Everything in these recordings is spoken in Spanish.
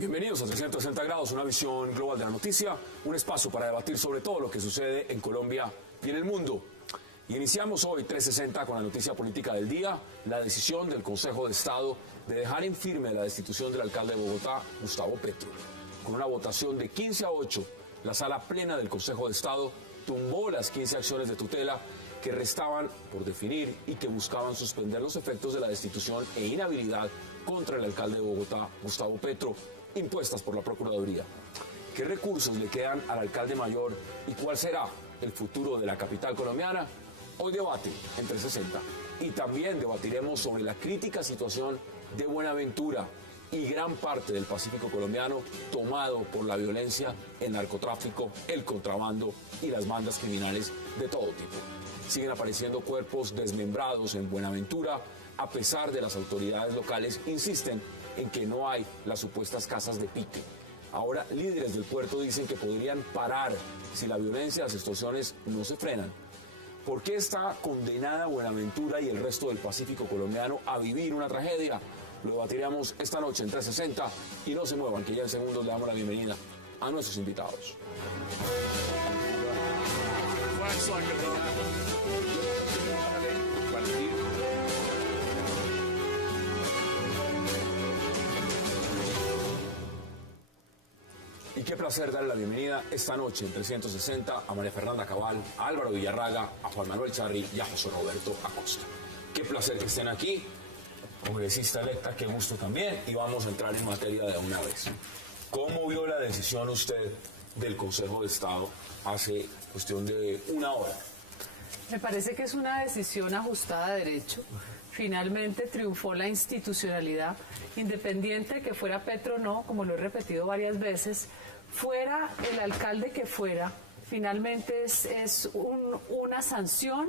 Bienvenidos a 360 grados, una visión global de la noticia, un espacio para debatir sobre todo lo que sucede en Colombia y en el mundo. Y iniciamos hoy 360 con la noticia política del día, la decisión del Consejo de Estado de dejar en firme la destitución del alcalde de Bogotá, Gustavo Petro. Con una votación de 15-8, la sala plena del Consejo de Estado tumbó las 15 acciones de tutela que restaban por definir y que buscaban suspender los efectos de la destitución e inhabilidad contra el alcalde de Bogotá, Gustavo Petro, impuestas por la Procuraduría. ¿Qué recursos le quedan al alcalde mayor y cuál será el futuro de la capital colombiana? Hoy debate en 360 y también debatiremos sobre la crítica situación de Buenaventura y gran parte del Pacífico colombiano tomado por la violencia, el narcotráfico, el contrabando y las bandas criminales de todo tipo. Siguen apareciendo cuerpos desmembrados en Buenaventura, a pesar de las autoridades locales insisten en que no hay las supuestas casas de pique. Ahora, líderes del puerto dicen que podrían parar si la violencia y las extorsiones no se frenan. ¿Por qué está condenada Buenaventura y el resto del Pacífico colombiano a vivir una tragedia? Lo debatiremos esta noche en 360 y no se muevan, que ya en segundos le damos la bienvenida a nuestros invitados. Y qué placer darle la bienvenida esta noche en 360 a María Fernanda Cabal, a Álvaro Villarraga, a Juan Manuel Charri y a José Roberto Acosta. Qué placer que estén aquí. Congresista electa, qué gusto también. Y vamos a entrar en materia de una vez. ¿Cómo vio la decisión usted del Consejo de Estado hace cuestión de una hora? Me parece que es una decisión ajustada a derecho. Finalmente triunfó la institucionalidad, independiente de que fuera Petro o no, como lo he repetido varias veces, fuera el alcalde que fuera, finalmente es una sanción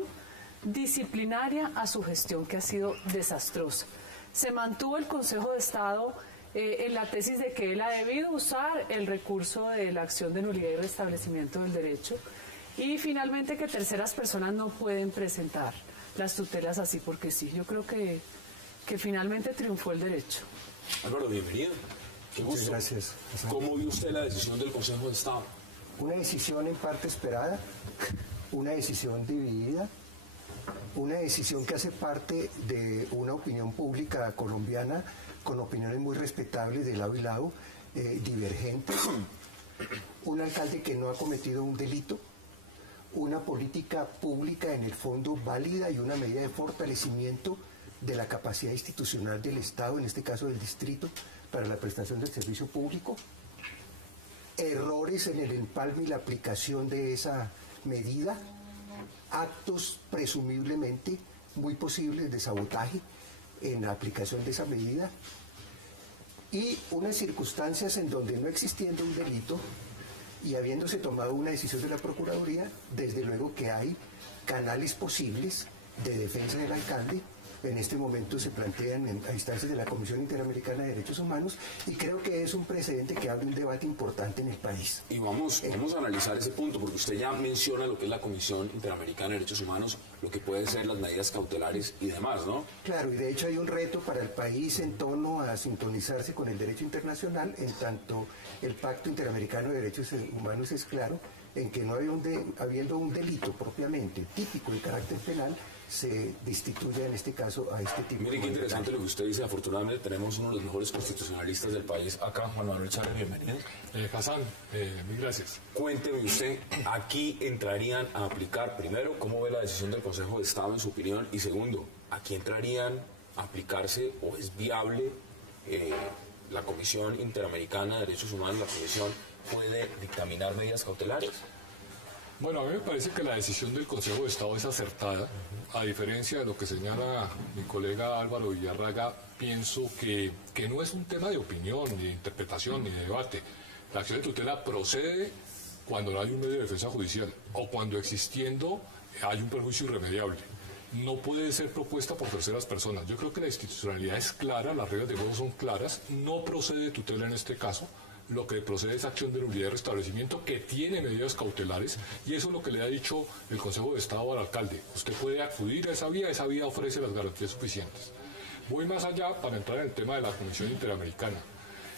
disciplinaria a su gestión que ha sido desastrosa. Se mantuvo el Consejo de Estado en la tesis de que él ha debido usar el recurso de la acción de nulidad y restablecimiento del derecho y finalmente que terceras personas no pueden presentar las tutelas así porque sí. Yo creo que finalmente triunfó el derecho. Álvaro, bienvenido. Qué gusto. Muchas gracias. ¿Cómo vio usted la decisión del Consejo de Estado? Una decisión en parte esperada, una decisión dividida, una decisión que hace parte de una opinión pública colombiana con opiniones muy respetables de lado y lado, divergentes, un alcalde que no ha cometido un delito, una política pública en el fondo válida y una medida de fortalecimiento de la capacidad institucional del Estado, en este caso del distrito, para la prestación del servicio público, errores en el empalme y la aplicación de esa medida, actos presumiblemente muy posibles de sabotaje en la aplicación de esa medida y unas circunstancias en donde no existiendo un delito y habiéndose tomado una decisión de la Procuraduría, desde luego que hay canales posibles de defensa del alcalde. En este momento se plantean a instancias de la Comisión Interamericana de Derechos Humanos y creo que es un precedente que abre un debate importante en el país. Y vamos a analizar ese punto, porque usted ya menciona lo que es la Comisión Interamericana de Derechos Humanos, lo que pueden ser las medidas cautelares y demás, ¿no? Claro, y de hecho hay un reto para el país en torno a sintonizarse con el derecho internacional, en tanto el Pacto Interamericano de Derechos Humanos es claro, en que no habiendo un delito propiamente típico de carácter penal, se destituye en este caso a este tipo. Mire qué interesante lo que usted dice. Afortunadamente tenemos uno de los mejores constitucionalistas del país acá, Juan Manuel Charri, bienvenido. Hassan, mil gracias. Cuénteme usted, aquí entrarían a aplicar, primero, ¿cómo ve la decisión del Consejo de Estado en su opinión? Y segundo, ¿aquí entrarían a aplicarse o es viable la Comisión Interamericana de Derechos Humanos, la Comisión puede dictaminar medidas cautelares? Bueno, a mí me parece que la decisión del Consejo de Estado es acertada. A diferencia de lo que señala mi colega Álvaro Villarraga, pienso que no es un tema de opinión, ni de interpretación, ni de debate. La acción de tutela procede cuando no hay un medio de defensa judicial o cuando existiendo hay un perjuicio irremediable. No puede ser propuesta por terceras personas. Yo creo que la institucionalidad es clara, las reglas de juego son claras, no procede de tutela en este caso. Lo que procede es acción de nulidad y restablecimiento que tiene medidas cautelares y eso es lo que le ha dicho el Consejo de Estado al alcalde. Usted puede acudir a esa vía ofrece las garantías suficientes. Voy más allá para entrar en el tema de la Comisión Interamericana.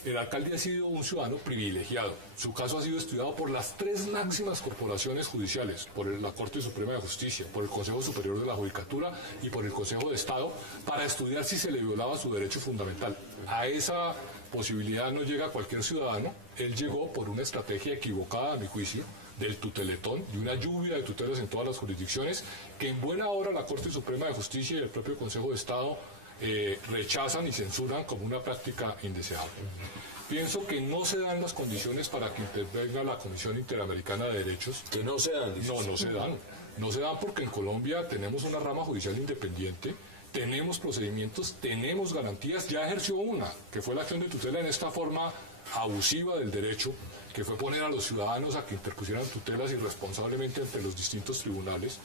El alcalde ha sido un ciudadano privilegiado. Su caso ha sido estudiado por las 3 máximas corporaciones judiciales, por la Corte Suprema de Justicia, por el Consejo Superior de la Judicatura y por el Consejo de Estado, para estudiar si se le violaba su derecho fundamental. A esa posibilidad no llega cualquier ciudadano. Él llegó por una estrategia equivocada, a mi juicio, del tuteletón, de una lluvia de tutelas en todas las jurisdicciones, que en buena hora la Corte Suprema de Justicia y el propio Consejo de Estado rechazan y censuran como una práctica indeseable. Pienso que no se dan las condiciones para que intervenga la Comisión Interamericana de Derechos. Que no se dan. No se dan. No se dan porque en Colombia tenemos una rama judicial independiente, tenemos procedimientos, tenemos garantías. Ya ejerció una, que fue la acción de tutela en esta forma abusiva del derecho, que fue poner a los ciudadanos a que interpusieran tutelas irresponsablemente entre los distintos tribunales,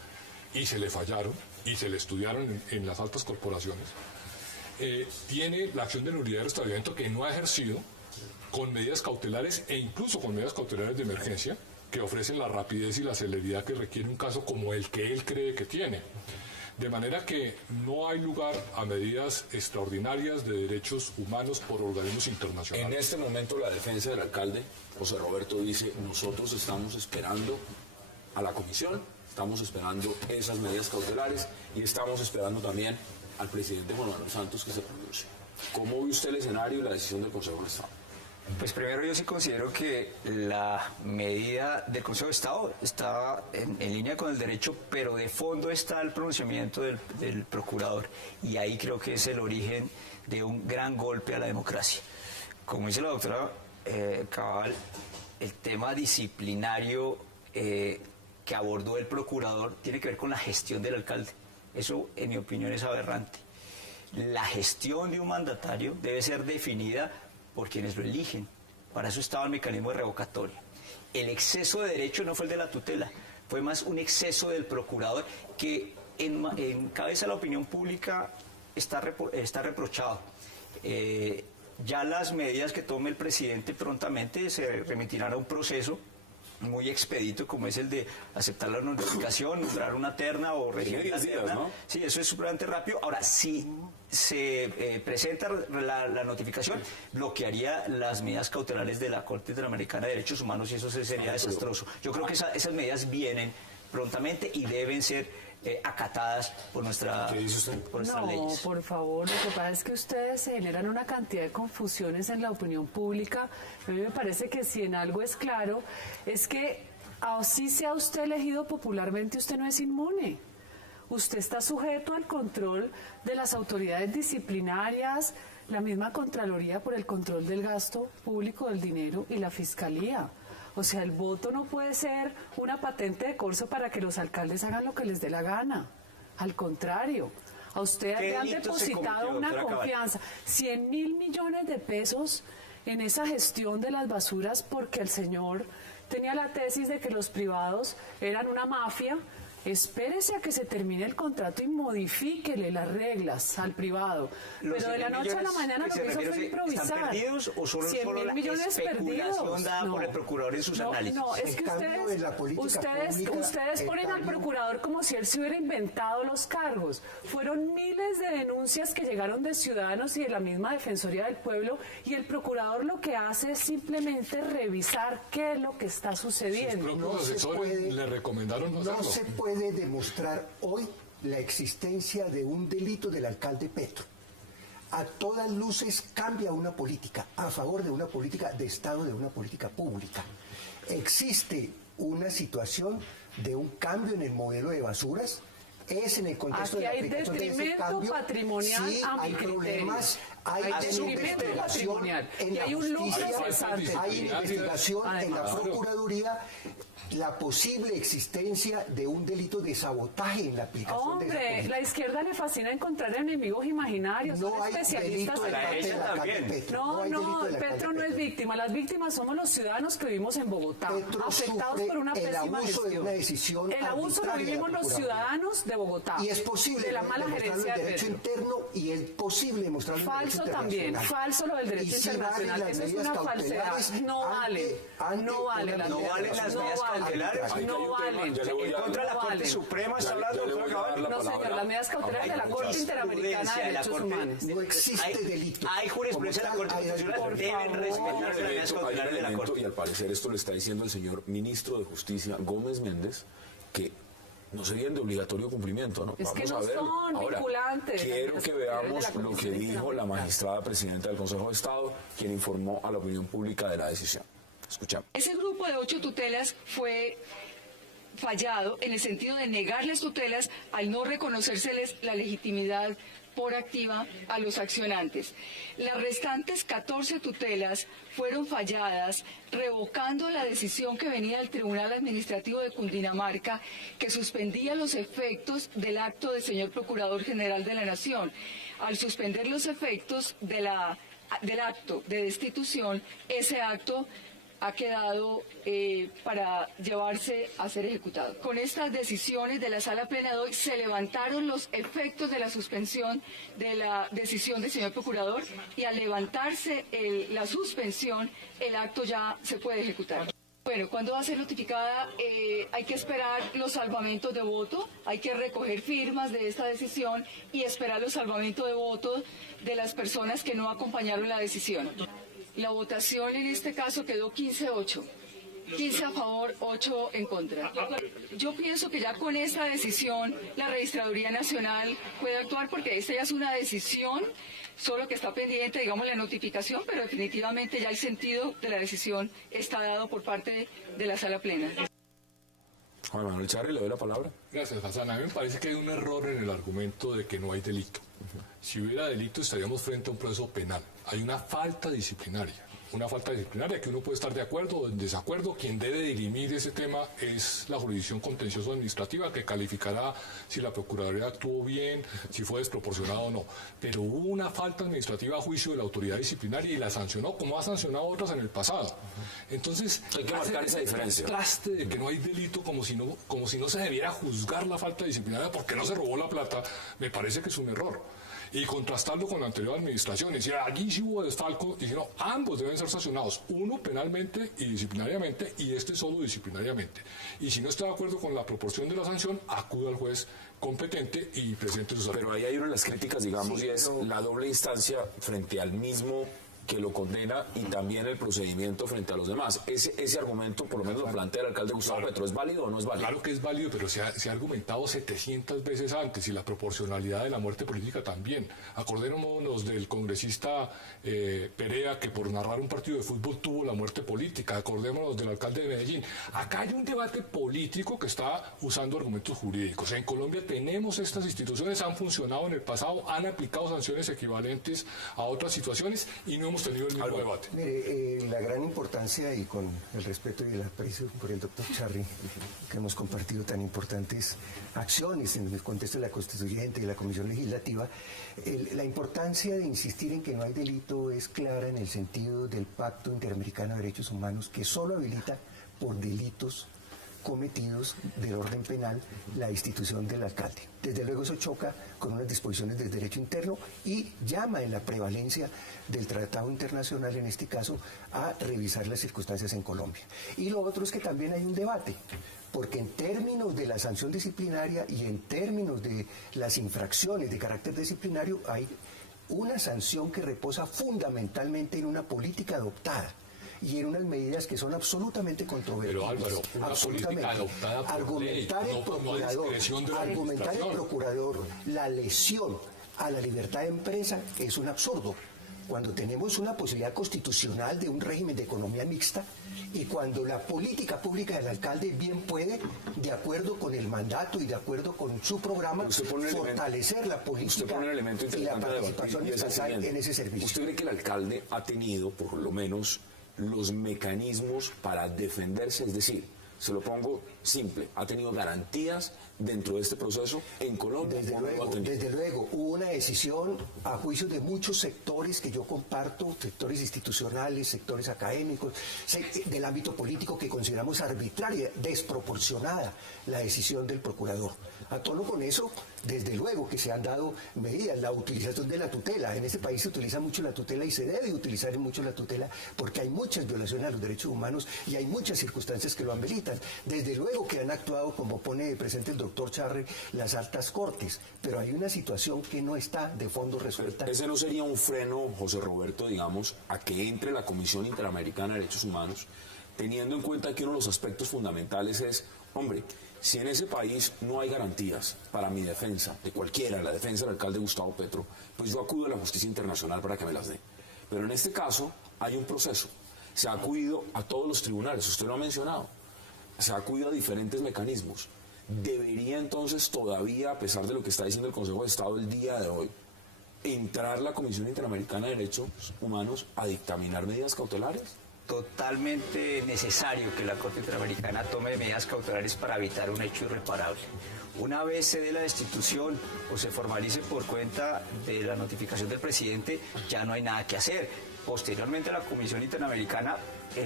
y se le fallaron y se le estudiaron en las altas corporaciones. Tiene la acción de nulidad de restablecimiento, que no ha ejercido, con medidas cautelares e incluso con medidas cautelares de emergencia, que ofrecen la rapidez y la celeridad que requiere un caso como el que él cree que tiene. De manera que no hay lugar a medidas extraordinarias de derechos humanos por organismos internacionales. En este momento la defensa del alcalde, José Roberto, dice: nosotros estamos esperando a la comisión, estamos esperando esas medidas cautelares y estamos esperando también al presidente Juan Manuel Santos que se pronuncie. ¿Cómo ve usted el escenario y la decisión del Consejo de Estado? Pues primero, yo sí considero que la medida del Consejo de Estado está en línea con el derecho, pero de fondo está el pronunciamiento del procurador, y ahí creo que es el origen de un gran golpe a la democracia. Como dice la doctora Cabal, el tema disciplinario que abordó el procurador tiene que ver con la gestión del alcalde. Eso, en mi opinión, es aberrante. La gestión de un mandatario debe ser definida por quienes lo eligen. Para eso estaba el mecanismo de revocatoria. El exceso de derecho no fue el de la tutela, fue más un exceso del procurador que en cabeza de la opinión pública está reprochado. Ya las medidas que tome el presidente prontamente se remitirán a un proceso muy expedito, como es el de aceptar la notificación, nombrar una terna o regir la terna. ¿No? Sí, eso es supremamente rápido. Ahora, si se presenta la notificación, bloquearía las medidas cautelares de la Corte Interamericana de Derechos Humanos, y eso sería desastroso. Yo creo que esas medidas vienen prontamente y deben ser acatadas por nuestras leyes. No, por favor, lo que pasa es que ustedes generan una cantidad de confusiones en la opinión pública. A mí me parece que si en algo es claro, es que así sea usted elegido popularmente, usted no es inmune. Usted está sujeto al control de las autoridades disciplinarias, la misma Contraloría por el control del gasto público del dinero y la Fiscalía. O sea, el voto no puede ser una patente de corso para que los alcaldes hagan lo que les dé la gana. Al contrario, a usted le han depositado una confianza. 100.000 millones de pesos en esa gestión de las basuras, porque el señor tenía la tesis de que los privados eran una mafia. Espérese a que se termine el contrato y modifíquele las reglas al privado. Pero de la noche a la mañana lo que hizo fue improvisar. ¿Están perdidos o son solo la especulación dada por el procurador en sus análisis? No, es que ustedes ponen al procurador como si él se hubiera inventado los cargos. Fueron miles de denuncias que llegaron de ciudadanos y de la misma Defensoría del Pueblo, y el procurador lo que hace es simplemente revisar qué es lo que está sucediendo. Sus propios asesores le recomendaron no hacerlo. No se puede demostrar hoy la existencia de un delito del alcalde Petro. A todas luces cambia una política a favor de una política de Estado, de una política pública. Existe una situación de un cambio en el modelo de basuras. Es en el contexto aquí de la hay aplicación de ese cambio. Patrimonial, sí, hay problemas, hay detrimento patrimonial en y hay un lucro cesante. Hay investigación en la Procuraduría, la posible existencia de un delito de sabotaje en la aplicación de esa política. La izquierda le fascina encontrar enemigos imaginarios, no son especialistas en Petro. No, Petro no es víctima, las víctimas somos los ciudadanos que vivimos en Bogotá, Petro afectados por una pésima gestión. De una decisión el abuso lo vivimos los ciudadanos de Bogotá, y es posible de la mala gerencia el de derecho Petro. interno, y es posible demostrarlo en el derecho También, falso lo del derecho internacional, eso es una falsedad. No valen las medidas cautelares. No valen. En contra de la Corte Suprema está hablando, doctor Cabal. No, señor, las medidas cautelares de la Corte Interamericana de Derechos Humanos. No existe delito. Hay jurisprudencia de la Corte Constitucional, deben respetarse las medidas cautelares de la Corte. Y al parecer esto le está diciendo el señor ministro de Justicia, Gómez Méndez, que no serían de obligatorio cumplimiento, ¿no? Es que Vamos no a verlo. son Ahora, vinculantes. quiero que veamos De la lo que Comisión dijo la Interamericana. magistrada presidenta del Consejo de Estado, quien informó a la opinión pública de la decisión. Escuchamos. Ese grupo de 8 tutelas fue fallado en el sentido de negar las tutelas al no reconocérseles la legitimidad por activa a los accionantes. Las restantes 14 tutelas fueron falladas, revocando la decisión que venía del Tribunal Administrativo de Cundinamarca, que suspendía los efectos del acto del señor Procurador General de la Nación. Al suspender los efectos del acto de destitución, ese acto ha quedado para llevarse a ser ejecutado. Con estas decisiones de la Sala Plena de hoy se levantaron los efectos de la suspensión de la decisión del señor Procurador y al levantarse la suspensión, el acto ya se puede ejecutar. Bueno, ¿cuándo va a ser notificada? Hay que esperar los salvamentos de voto, hay que recoger firmas de esta decisión y esperar los salvamentos de voto de las personas que no acompañaron la decisión. La votación en este caso quedó 15-8. 15 a favor, 8 en contra. Yo pienso que ya con esta decisión la Registraduría Nacional puede actuar porque esta ya es una decisión, solo que está pendiente, digamos, la notificación, pero definitivamente ya el sentido de la decisión está dado por parte de la Sala Plena. Juan Manuel Charri, le doy la palabra. Gracias, Hassan. A mí me parece que hay un error en el argumento de que no hay delito. Si hubiera delito estaríamos frente a un proceso penal. Hay una falta disciplinaria. Una falta disciplinaria que uno puede estar de acuerdo o en desacuerdo. Quien debe dirimir ese tema es la jurisdicción contencioso administrativa, que calificará si la Procuraduría actuó bien, si fue desproporcionado o no. Pero hubo una falta administrativa a juicio de la autoridad disciplinaria y la sancionó, como ha sancionado otras en el pasado. Entonces, hay que marcar esa diferencia. El traste de que no hay delito, como si no se debiera juzgar la falta disciplinaria porque no se robó la plata, me parece que es un error. Y contrastarlo con la anterior administración, y decir, allí sí hubo desfalco, y si no, ambos deben ser sancionados, uno penalmente y disciplinariamente, y este solo disciplinariamente. Y si no está de acuerdo con la proporción de la sanción, acude al juez competente y presente sus argumentos. Pero ahí hay una de las críticas, digamos, Sí, y es la doble instancia frente al mismo que lo condena y también el procedimiento frente a los demás. Ese argumento, por lo menos lo plantea el alcalde Gustavo Petro, ¿es válido o no es válido? Claro que es válido, pero se ha argumentado 700 veces antes, y la proporcionalidad de la muerte política también. Acordémonos del congresista Perea, que por narrar un partido de fútbol tuvo la muerte política. Acordémonos del alcalde de Medellín. Acá hay un debate político que está usando argumentos jurídicos. En Colombia tenemos estas instituciones, han funcionado en el pasado, han aplicado sanciones equivalentes a otras situaciones y no hemos tenido el mismo debate. Mire, la gran importancia, y con el respeto y el aprecio por el doctor Charri, que hemos compartido tan importantes acciones en el contexto de la Constituyente y la Comisión Legislativa, la importancia de insistir en que no hay delito es clara en el sentido del Pacto Interamericano de Derechos Humanos, que solo habilita por delitos cometidos del orden penal la institución del alcalde. Desde luego eso choca con unas disposiciones del derecho interno y llama en la prevalencia del tratado internacional, en este caso, a revisar las circunstancias en Colombia. Y lo otro es que también hay un debate, porque en términos de la sanción disciplinaria y en términos de las infracciones de carácter disciplinario hay una sanción que reposa fundamentalmente en una política adoptada y en unas medidas que son absolutamente controvertidas. Pero Álvaro, una política adoptada por argumentar ley, el procurador, no a discreción de la argumentar el administración. procurador la lesión a la libertad de empresa es un absurdo. Cuando tenemos una posibilidad constitucional de un régimen de economía mixta y cuando la política pública del alcalde bien puede, de acuerdo con el mandato y de acuerdo con su programa, fortalecer la política usted pone un elemento y la interesante a debatir, participación y es el estatal siguiente. en ese servicio. ¿Usted cree que el alcalde ha tenido, por lo menos, los mecanismos para defenderse? Es decir, se lo pongo simple, ¿ha tenido garantías dentro de este proceso en Colombia? Desde luego, hubo una decisión a juicio de muchos sectores que yo comparto, sectores institucionales, sectores académicos, del ámbito político, que consideramos arbitraria, desproporcionada la decisión del procurador. A tono con eso, Desde luego que se han dado medidas, la utilización de la tutela. En este país se utiliza mucho la tutela y se debe utilizar mucho la tutela porque hay muchas violaciones a los derechos humanos y hay muchas circunstancias que lo ameritan. Desde luego que han actuado, como pone presente el doctor Charre, las altas cortes, pero hay una situación que no está de fondo resuelta. Ese no sería un freno, José Roberto, digamos, a que entre la Comisión Interamericana de Derechos Humanos, teniendo en cuenta que uno de los aspectos fundamentales es, hombre, si en ese país no hay garantías para mi defensa, de cualquiera, la defensa del alcalde Gustavo Petro, pues yo acudo a la justicia internacional para que me las dé. Pero en este caso hay un proceso. Se ha acudido a todos los tribunales, usted lo ha mencionado. Se ha acudido a diferentes mecanismos. ¿Debería entonces todavía, a pesar de lo que está diciendo el Consejo de Estado el día de hoy, entrar la Comisión Interamericana de Derechos Humanos a dictaminar medidas cautelares? Totalmente necesario que la Corte Interamericana tome medidas cautelares para evitar un hecho irreparable. Una vez se dé la destitución o se formalice por cuenta de la notificación del presidente, ya no hay nada que hacer. Posteriormente la Comisión Interamericana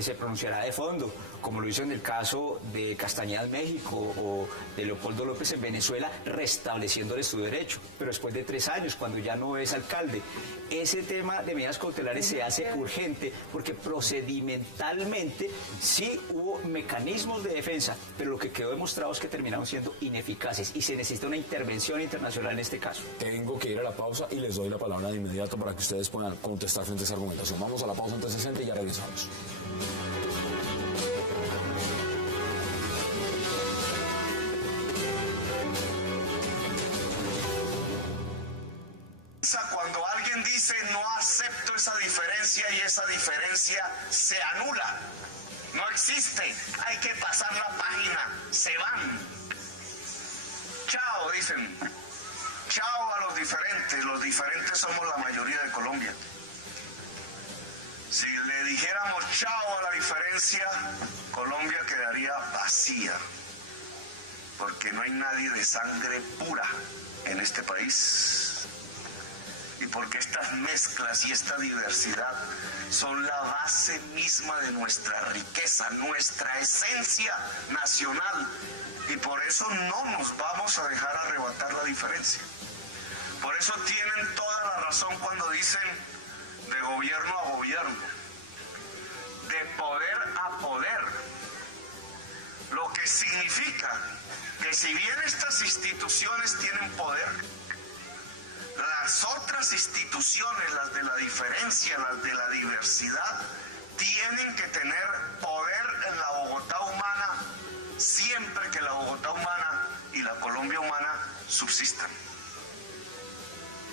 se pronunciará de fondo, como lo hizo en el caso de Castañeda en México o de Leopoldo López en Venezuela, restableciéndole su derecho, pero después de 3 años, cuando ya no es alcalde. Ese tema de medidas cautelares se hace urgente porque procedimentalmente sí hubo mecanismos de defensa, pero lo que quedó demostrado es que terminaron siendo ineficaces y se necesita una intervención internacional en este caso. Tengo que ir a la pausa y les doy la palabra de inmediato para que ustedes puedan contestar frente a esa argumentación. Vamos a la pausa en 360 y ya regresamos. Cuando alguien dice no acepto esa diferencia y esa diferencia se anula, no existe, hay que pasar la página, se van. Chao, dicen, chao a los diferentes somos la mayoría de Colombia. Si le dijéramos chao a la diferencia, Colombia quedaría vacía, porque no hay nadie de sangre pura en este país. Y porque estas mezclas y esta diversidad son la base misma de nuestra riqueza, nuestra esencia nacional. Y por eso no nos vamos a dejar arrebatar la diferencia. Por eso tienen toda la razón cuando dicen de gobierno a gobierno, de poder a poder. Lo que significa que si bien estas instituciones tienen poder, las otras instituciones, las de la diferencia, las de la diversidad, tienen que tener poder en la Bogotá humana siempre que la Bogotá humana y la Colombia humana subsistan.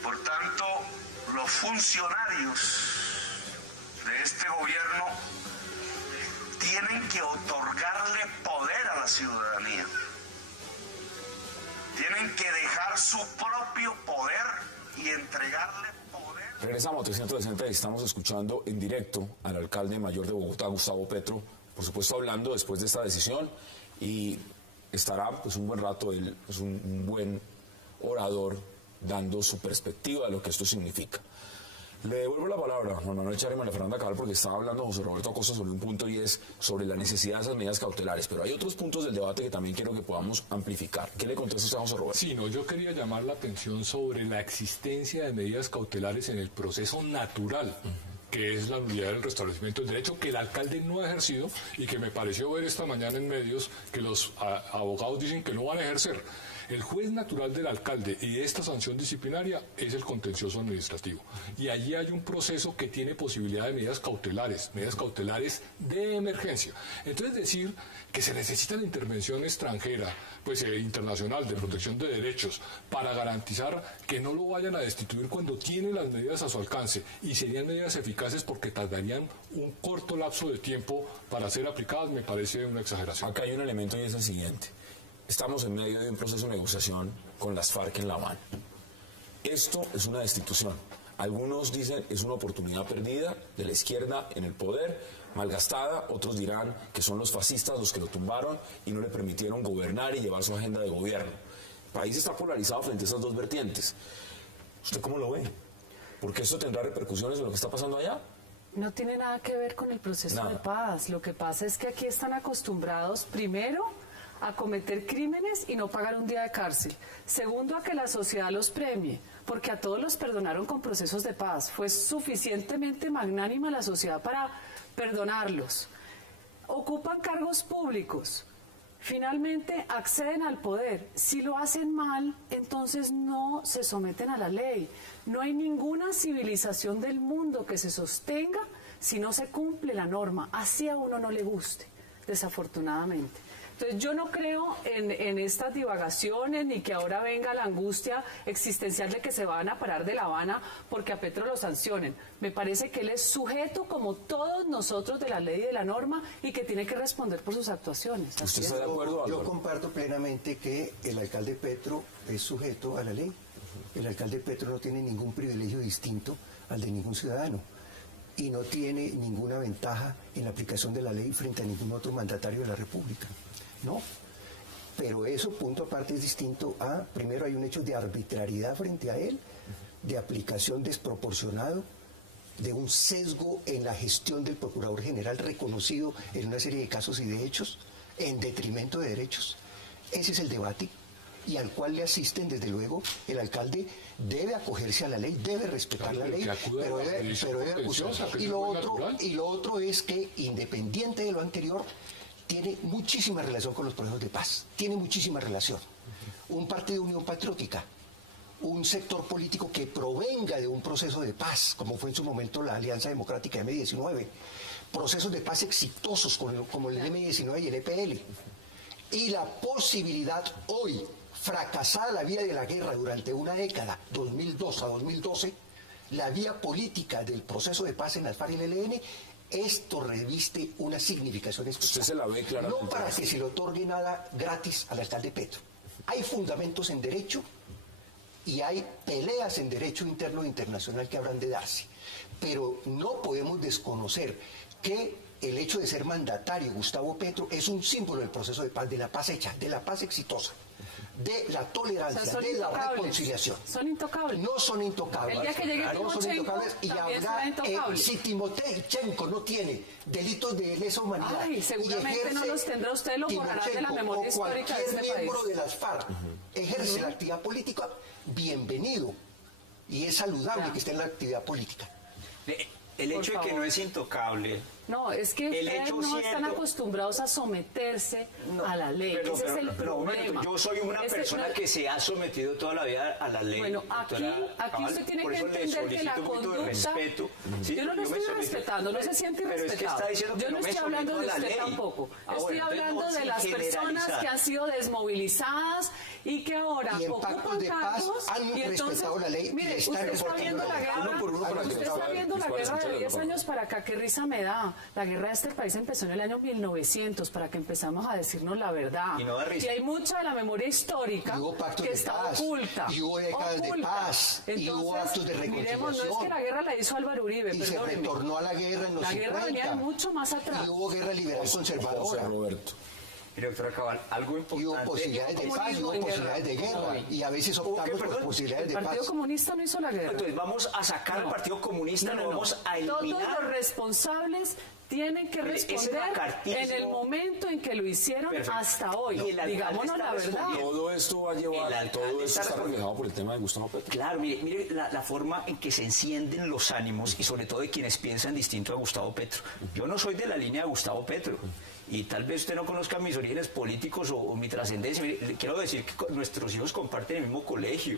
Por tanto, los funcionarios de este gobierno tienen que otorgarle poder a la ciudadanía. Tienen que dejar su propio poder y entregarle poder. Regresamos a 360 y estamos escuchando en directo al alcalde mayor de Bogotá, Gustavo Petro, por supuesto hablando después de esta decisión, y estará pues un buen rato, él es un buen orador dando su perspectiva de lo que esto significa. Le devuelvo la palabra a Juan Manuel Charre y María Fernanda Cabal porque estaba hablando José Roberto Acosta sobre un punto y es sobre la necesidad de esas medidas cautelares, pero hay otros puntos del debate que también quiero que podamos amplificar. ¿Qué le contesta usted a José Roberto? Sí, no, yo quería llamar la atención sobre la existencia de medidas cautelares en el proceso natural, que es la nulidad del restablecimiento del derecho, que el alcalde no ha ejercido y que me pareció ver esta mañana en medios que los abogados dicen que no van a ejercer. El juez natural del alcalde y de esta sanción disciplinaria es el contencioso administrativo. Y allí hay un proceso que tiene posibilidad de medidas cautelares de emergencia. Entonces decir que se necesita la intervención extranjera, pues internacional, de protección de derechos, para garantizar que no lo vayan a destituir cuando tiene las medidas a su alcance, y serían medidas eficaces porque tardarían un corto lapso de tiempo para ser aplicadas, me parece una exageración. Acá hay un elemento y es el siguiente. Estamos en medio de un proceso de negociación con las FARC en La Habana. Esto es una destitución. Algunos dicen es una oportunidad perdida de la izquierda en el poder, malgastada. Otros dirán que son los fascistas los que lo tumbaron y no le permitieron gobernar y llevar su agenda de gobierno. El país está polarizado frente a esas dos vertientes. ¿Usted cómo lo ve? ¿Porque esto tendrá repercusiones en lo que está pasando allá? No tiene nada que ver con el proceso de paz. Lo que pasa es que aquí están acostumbrados primero a cometer crímenes y no pagar un día de cárcel. Segundo, a que la sociedad los premie, porque a todos los perdonaron con procesos de paz. Fue suficientemente magnánima la sociedad para perdonarlos. Ocupan cargos públicos. Finalmente acceden al poder. Si lo hacen mal, entonces no se someten a la ley. No hay ninguna civilización del mundo que se sostenga si no se cumple la norma, así a uno no le guste, desafortunadamente. Entonces yo no creo en estas divagaciones ni que ahora venga la angustia existencial de que se van a parar de La Habana porque a Petro lo sancionen. Me parece que él es sujeto como todos nosotros de la ley y de la norma y que tiene que responder por sus actuaciones. ¿Usted está de acuerdo, Álvaro? Yo comparto plenamente que el alcalde Petro es sujeto a la ley. El alcalde Petro no tiene ningún privilegio distinto al de ningún ciudadano y no tiene ninguna ventaja en la aplicación de la ley frente a ningún otro mandatario de la República. No, pero eso, punto aparte, es distinto a, primero hay un hecho de arbitrariedad frente a él, de aplicación desproporcionado, de un sesgo en la gestión del Procurador General reconocido en una serie de casos y de hechos, en detrimento de derechos. Ese es el debate y al cual le asisten, desde luego, el alcalde debe acogerse a la ley, debe respetar la ley, pero debe acusar. Y lo otro es que, independiente de lo anterior, tiene muchísima relación con los procesos de paz, tiene muchísima relación. Un partido de Unión Patriótica, un sector político que provenga de un proceso de paz, como fue en su momento la Alianza Democrática M19, procesos de paz exitosos como el M19 y el EPL, y la posibilidad hoy, fracasada la vía de la guerra durante una década, 2002 a 2012, la vía política del proceso de paz en las FARC y el ELN, esto reviste una significación especial. ¿Usted se la ve claramente? No para que se le otorgue nada gratis al alcalde Petro. Hay fundamentos en derecho y hay peleas en derecho interno e internacional que habrán de darse. Pero no podemos desconocer que el hecho de ser mandatario Gustavo Petro es un símbolo del proceso de paz, de la paz hecha, de la paz exitosa, de la tolerancia, de la reconciliación. Son intocables. No son intocables. El día que llegue no son intocables y habrá, si Timochenko no tiene delitos de lesa humanidad, seguramente no los tendrá usted, lo borrará de la memoria histórica de este país. Cualquier miembro de las FARC ejerce la actividad política, bienvenido, y es saludable que esté en la actividad política. El hecho de que no es intocable. No, es que ustedes no están acostumbrados a someterse a la ley. Ese es el problema. Yo soy una persona que se ha sometido toda la vida a la ley. Bueno, aquí usted tiene que entender que la conducta... Yo no lo estoy respetando, no se siente respetado. Yo no estoy hablando de usted tampoco. Estoy hablando de las personas que han sido desmovilizadas y que ahora ocupan cargos y entonces... Mire, usted está viendo la guerra... Usted está viendo la guerra de 10 años para acá, qué risa me da. La guerra de este país empezó en el año 1900 para que empezamos a decirnos la verdad. Y hay mucha de la memoria histórica que está oculta. Y hubo décadas de paz. Entonces, y hubo actos de reconciliación. Miremos, no es que la guerra la hizo Álvaro Uribe, y se retornó a la guerra en los 50. La guerra venía mucho más atrás. Y hubo guerra liberal conservadora. Roberto. Mire, doctora Cabal, algo importante. Y hubo posibilidades de paz, y hubo posibilidades de guerra. Y a veces optamos por posibilidades de paz. El Partido Comunista no hizo la guerra. Entonces vamos a sacar al Partido Comunista, lo vamos a eliminar. Todos los responsables tienen que responder en el momento en que lo hicieron. Perfecto. Hasta hoy. Digámonos la verdad. Todo esto va a llevar, todo esto está reflejado por el tema de Gustavo Petro. Claro, mire la forma en que se encienden los ánimos y sobre todo de quienes piensan distinto a Gustavo Petro. Yo no soy de la línea de Gustavo Petro. Y tal vez usted no conozca mis orígenes políticos o mi trascendencia. Mire, quiero decir que nuestros hijos comparten el mismo colegio.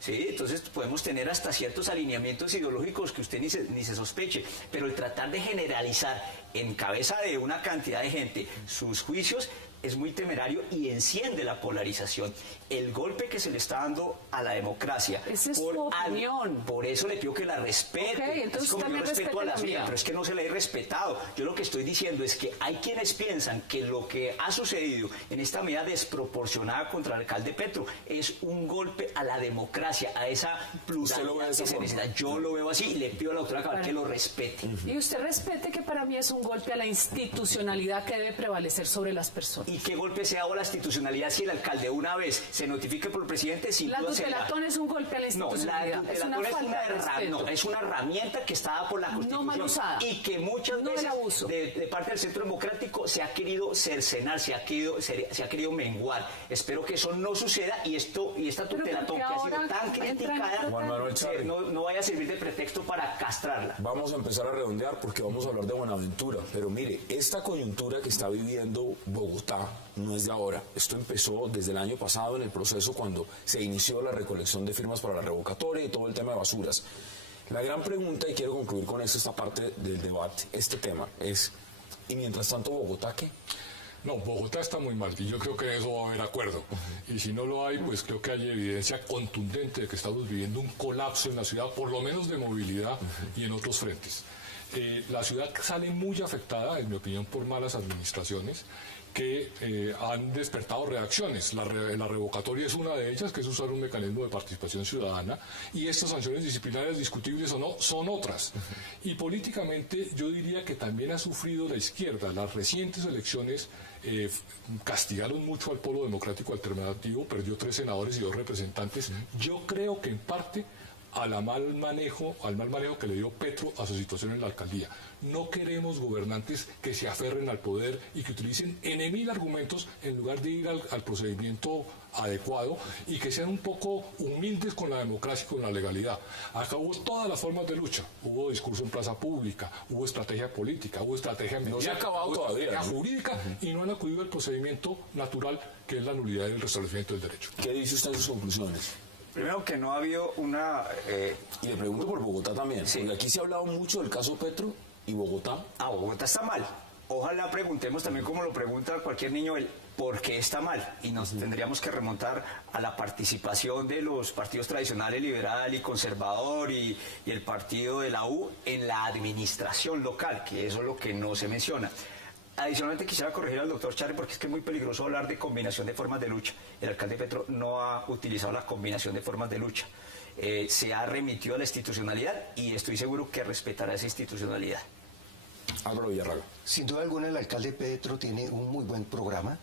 ¿Sí? Entonces podemos tener hasta ciertos alineamientos ideológicos que usted ni se sospeche, pero el tratar de generalizar en cabeza de una cantidad de gente sus juicios es muy temerario y enciende la polarización. El golpe que se le está dando a la democracia. Esa es su opinión. Por eso le pido que la respete. Okay, entonces como yo respeto a la mía, pero es que no se la he respetado. Yo lo que estoy diciendo es que hay quienes piensan que lo que ha sucedido en esta medida desproporcionada contra el alcalde Petro es un golpe a la democracia, a esa pluralidad que se necesita. Yo lo veo así y le pido a la doctora Cabal que lo respete. Y usted respete que para mí es un golpe a la institucionalidad que debe prevalecer sobre las personas. ¿Y qué golpe se ha dado a la institucionalidad si el alcalde una vez se notifique por el presidente? Sin La duda será... tutelatón es un golpe a la institucionalidad. No, es una herramienta que está dada por la Constitución. No mal usada. Y que muchas no veces de parte del Centro Democrático se ha querido cercenar, se ha querido menguar. Espero que eso no suceda y esta tutelatón que ha sido tan criticada no vaya a servir de pretexto para castrarla. Vamos a empezar a redondear porque vamos a hablar de Buenaventura, pero mire, esta coyuntura que está viviendo Bogotá no es de ahora. Esto empezó desde el año pasado en el proceso cuando se inició la recolección de firmas para la revocatoria y todo el tema de basuras. La gran pregunta, y quiero concluir con esto, esta parte del debate, este tema, es, ¿y mientras tanto Bogotá qué? No, Bogotá está muy mal y yo creo que de eso va a haber acuerdo. Y si no lo hay, pues creo que hay evidencia contundente de que estamos viviendo un colapso en la ciudad, por lo menos de movilidad y en otros frentes. La ciudad sale muy afectada, en mi opinión, por malas administraciones que han despertado reacciones. La revocatoria es una de ellas, que es usar un mecanismo de participación ciudadana, y estas sanciones disciplinarias, discutibles o no, son otras. Y políticamente yo diría que también ha sufrido la izquierda. Las recientes elecciones castigaron mucho al Polo Democrático Alternativo, perdió 3 senadores y 2 representantes. Yo creo que en parte al mal manejo que le dio Petro a su situación en la alcaldía. No queremos gobernantes que se aferren al poder y que utilicen N mil argumentos en lugar de ir al procedimiento adecuado, y que sean un poco humildes con la democracia y con la legalidad. Acá hubo todas las formas de lucha. Hubo discurso en plaza pública, hubo estrategia política, hubo estrategia mediática, no se ha acabado todavía, jurídica, y no han acudido al procedimiento natural, que es la nulidad y el restablecimiento del derecho. ¿Qué dice usted en sus conclusiones? Primero, que no ha habido una... Y le pregunto por Bogotá también, sí. Porque aquí se ha hablado mucho del caso Petro y Bogotá. Bogotá está mal. Ojalá preguntemos también, como lo pregunta cualquier niño, el por qué está mal. Y nos tendríamos que remontar a la participación de los partidos tradicionales, liberal y conservador, y el partido de la U en la administración local, que eso es lo que no se menciona. Adicionalmente quisiera corregir al doctor Charri, porque es que es muy peligroso hablar de combinación de formas de lucha. El alcalde Petro no ha utilizado la combinación de formas de lucha. Se ha remitido a la institucionalidad y estoy seguro que respetará esa institucionalidad. Álvaro Villarraga. Sin duda alguna el alcalde Petro tiene un muy buen programa.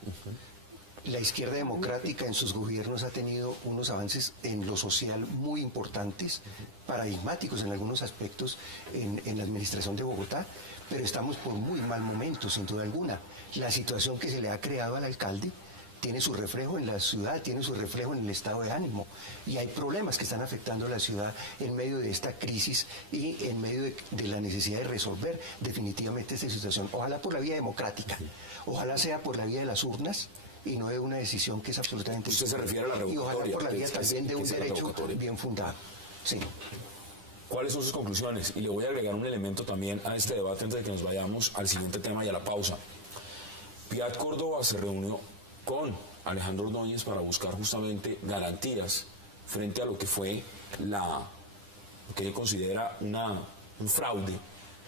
La izquierda democrática en sus gobiernos ha tenido unos avances en lo social muy importantes, paradigmáticos en algunos aspectos en la administración de Bogotá, pero estamos por muy mal momento, sin duda alguna. La situación que se le ha creado al alcalde tiene su reflejo en la ciudad, tiene su reflejo en el estado de ánimo, y hay problemas que están afectando a la ciudad en medio de esta crisis y en medio de la necesidad de resolver definitivamente esta situación. Ojalá por la vía democrática, ojalá sea por la vía de las urnas y no de una decisión que es absolutamente... Usted se refiere a la revocatoria. Y ojalá por la vía también de un derecho bien fundado. Sí. ¿Cuáles son sus conclusiones? Y le voy a agregar un elemento también a este debate antes de que nos vayamos al siguiente tema y a la pausa. Piat Córdoba se reunió con Alejandro Ordóñez para buscar justamente garantías frente a lo que fue lo que él considera un fraude,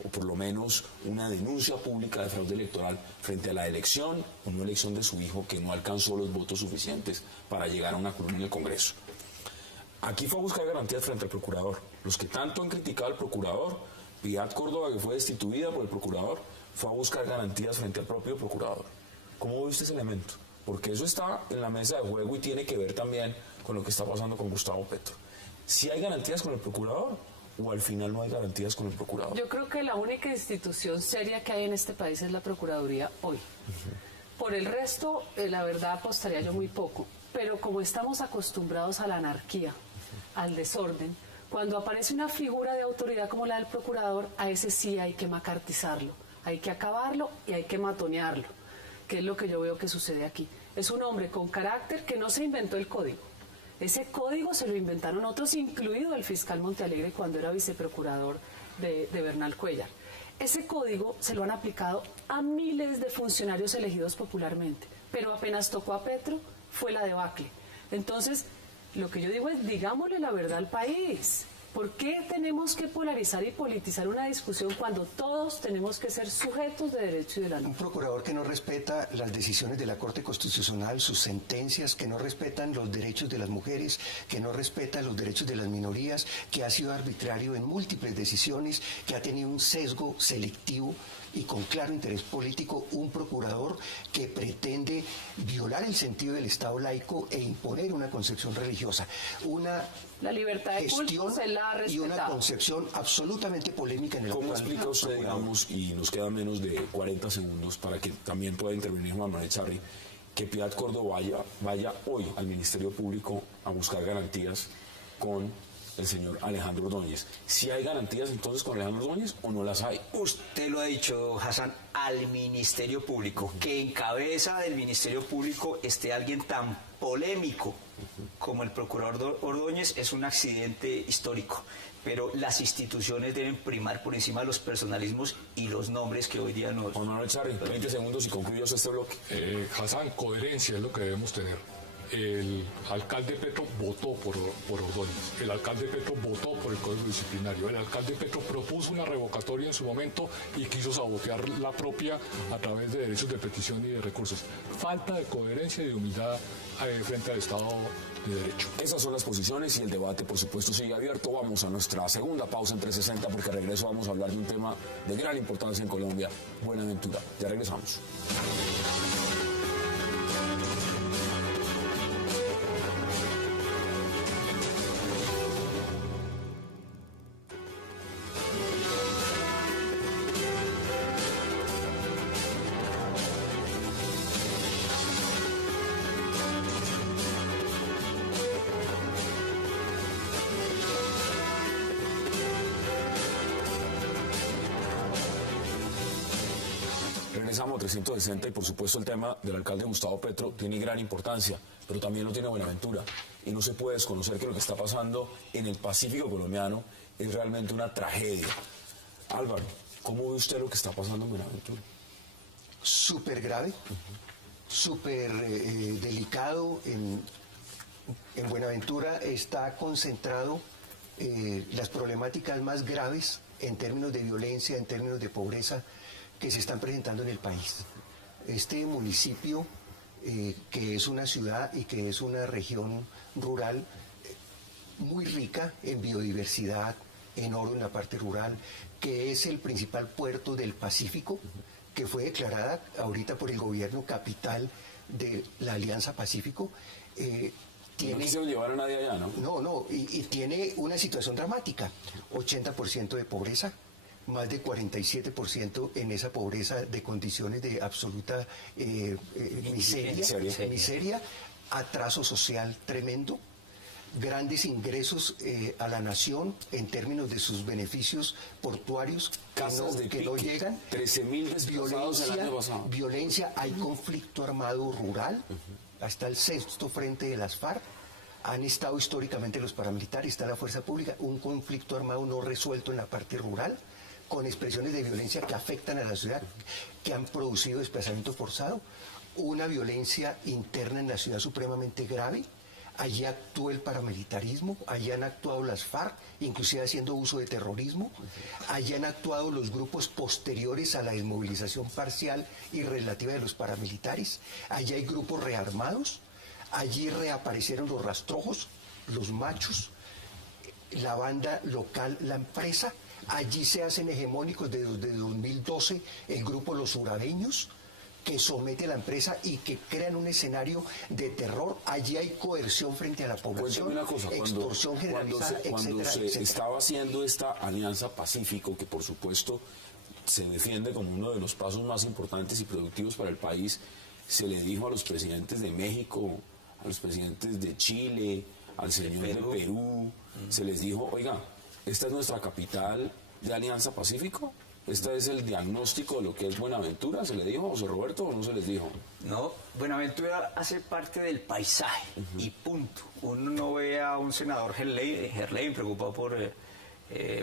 o por lo menos una denuncia pública de fraude electoral frente a la elección, una elección de su hijo que no alcanzó los votos suficientes para llegar a una curul en el Congreso. Aquí fue a buscar garantías frente al procurador. Los que tanto han criticado al procurador, Piat Córdoba, que fue destituida por el procurador, fue a buscar garantías frente al propio procurador. ¿Cómo ve usted ese elemento? Porque eso está en la mesa de juego y tiene que ver también con lo que está pasando con Gustavo Petro. ¿Si hay garantías con el procurador o al final no hay garantías con el procurador? Yo creo que la única institución seria que hay en este país es la Procuraduría hoy. Por el resto, la verdad, apostaría yo muy poco. Pero como estamos acostumbrados a la anarquía, al desorden, cuando aparece una figura de autoridad como la del procurador, a ese sí hay que macartizarlo, hay que acabarlo y hay que matonearlo, que es lo que yo veo que sucede aquí. Es un hombre con carácter que no se inventó el código. Ese código se lo inventaron otros, incluido el fiscal Montealegre cuando era viceprocurador de Bernal Cuéllar. Ese código se lo han aplicado a miles de funcionarios elegidos popularmente, pero apenas tocó a Petro, fue la debacle. Entonces, lo que yo digo es, digámosle la verdad al país. ¿Por qué tenemos que polarizar y politizar una discusión cuando todos tenemos que ser sujetos de derecho y de la ley? Un procurador que no respeta las decisiones de la Corte Constitucional, sus sentencias, que no respetan los derechos de las mujeres, que no respeta los derechos de las minorías, que ha sido arbitrario en múltiples decisiones, que ha tenido un sesgo selectivo y con claro interés político, un procurador que pretende violar el sentido del Estado laico e imponer una concepción religiosa, una La libertad de gestión culto se la ha y una respetado. concepción absolutamente polémica en el ¿Cómo actual explica usted, procurador? digamos, y nos quedan menos de 40 segundos para que también pueda intervenir Juan Manuel Charri, que Piedad Córdoba vaya hoy al Ministerio Público a buscar garantías con el señor Alejandro Ordóñez? ¿Si hay garantías entonces con Alejandro Ordóñez o no las hay? Usted lo ha dicho, Hassan, al Ministerio Público. Que en cabeza del Ministerio Público esté alguien tan polémico como el procurador Ordóñez es un accidente histórico. Pero las instituciones deben primar por encima de los personalismos y los nombres que hoy día nos... Juan Manuel Charri, 20 segundos y concluyos este bloque. Hassan, coherencia es lo que debemos tener. El alcalde Petro votó por Ordóñez, el alcalde Petro votó por el Código Disciplinario, el alcalde Petro propuso una revocatoria en su momento y quiso sabotear la propia a través de derechos de petición y de recursos. Falta de coherencia y de humildad frente al Estado de Derecho. Esas son las posiciones y el debate, por supuesto, sigue abierto. Vamos a nuestra segunda pausa en 360 porque al regreso vamos a hablar de un tema de gran importancia en Colombia, Buenaventura. Ya regresamos. Regresamos a 360 y por supuesto el tema del alcalde Gustavo Petro tiene gran importancia, pero también lo tiene Buenaventura. Y no se puede desconocer que lo que está pasando en el Pacífico colombiano es realmente una tragedia. Álvaro, ¿cómo ve usted lo que está pasando en Buenaventura? Súper grave, súper delicado. En Buenaventura está concentrado las problemáticas más graves en términos de violencia, en términos de pobreza, que se están presentando en el país. Este municipio, que es una ciudad y que es una región rural muy rica en biodiversidad, en oro en la parte rural, que es el principal puerto del Pacífico, que fue declarada ahorita por el gobierno capital de la Alianza Pacífico, No quisieron llevar a nadie allá, ¿no? No, y tiene una situación dramática, 80% de pobreza, más de 47% en esa pobreza de condiciones de absoluta miseria, atraso social tremendo, grandes ingresos a la nación en términos de sus beneficios portuarios que no llegan, 13.000 desplazados el año pasado. Violencia, hay conflicto armado rural, hasta el sexto frente de las FARC. Han estado históricamente los paramilitares, está la fuerza pública, un conflicto armado no resuelto en la parte rural, con expresiones de violencia que afectan a la ciudad, que han producido desplazamiento forzado, una violencia interna en la ciudad supremamente grave. Allí actuó el paramilitarismo, allí han actuado las FARC, inclusive haciendo uso de terrorismo, allí han actuado los grupos posteriores a la desmovilización parcial y relativa de los paramilitares, allí hay grupos rearmados, allí reaparecieron los rastrojos, los machos, la banda local, la empresa. Allí se hacen hegemónicos desde 2012 el grupo Los Urabeños, que somete a la empresa y que crean un escenario de terror. Allí hay coerción frente a la población, Cuéntame una cosa, extorsión generalizada, cuando se etcétera. estaba haciendo esta alianza Pacífico, que por supuesto se defiende como uno de los pasos más importantes y productivos para el país, se le dijo a los presidentes de México, a los presidentes de Chile, al señor de Perú, se les dijo, oiga, esta es nuestra capital de Alianza Pacífico, este es el diagnóstico de lo que es Buenaventura, ¿se le dijo a José Roberto o no se les dijo? No, Buenaventura hace parte del paisaje y punto. Uno no ve a un senador Gerlein preocupado por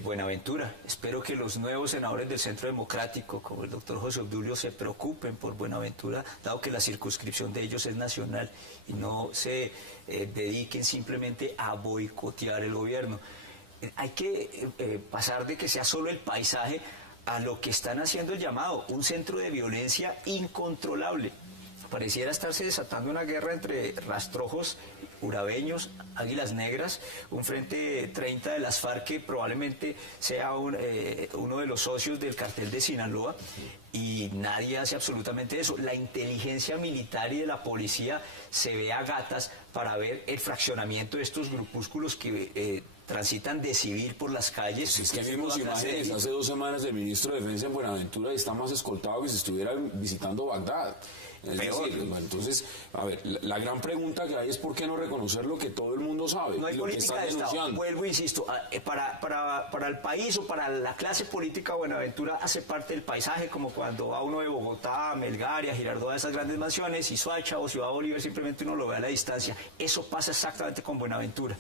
Buenaventura. Espero que los nuevos senadores del Centro Democrático, como el doctor José Obdulio, se preocupen por Buenaventura, dado que la circunscripción de ellos es nacional y no se dediquen simplemente a boicotear el gobierno. Hay que pasar de que sea solo el paisaje a lo que están haciendo el llamado, un centro de violencia incontrolable. pareciera estarse desatando una guerra entre rastrojos, urabeños, águilas negras, un frente 30 de las FARC que probablemente sea uno de los socios del cartel de Sinaloa, y nadie hace absolutamente eso. La inteligencia militar y de la policía se ve a gatas para ver el fraccionamiento de estos grupúsculos que transitan de civil por las calles. Si es que vimos imágenes hace 2 semanas del ministro de Defensa en Buenaventura y está más escoltado que si estuviera visitando Bagdad. Es decir, entonces, a ver, la gran pregunta que hay es por qué no reconocer lo que todo el mundo sabe. No hay y lo política que está de Estado. denunciando. Vuelvo, insisto, para el país o para la clase política, Buenaventura hace parte del paisaje, como cuando va uno de Bogotá a Melgar y a Girardot, a esas grandes mansiones, y Soacha o Ciudad Bolívar, simplemente uno lo ve a la distancia. Eso pasa exactamente con Buenaventura.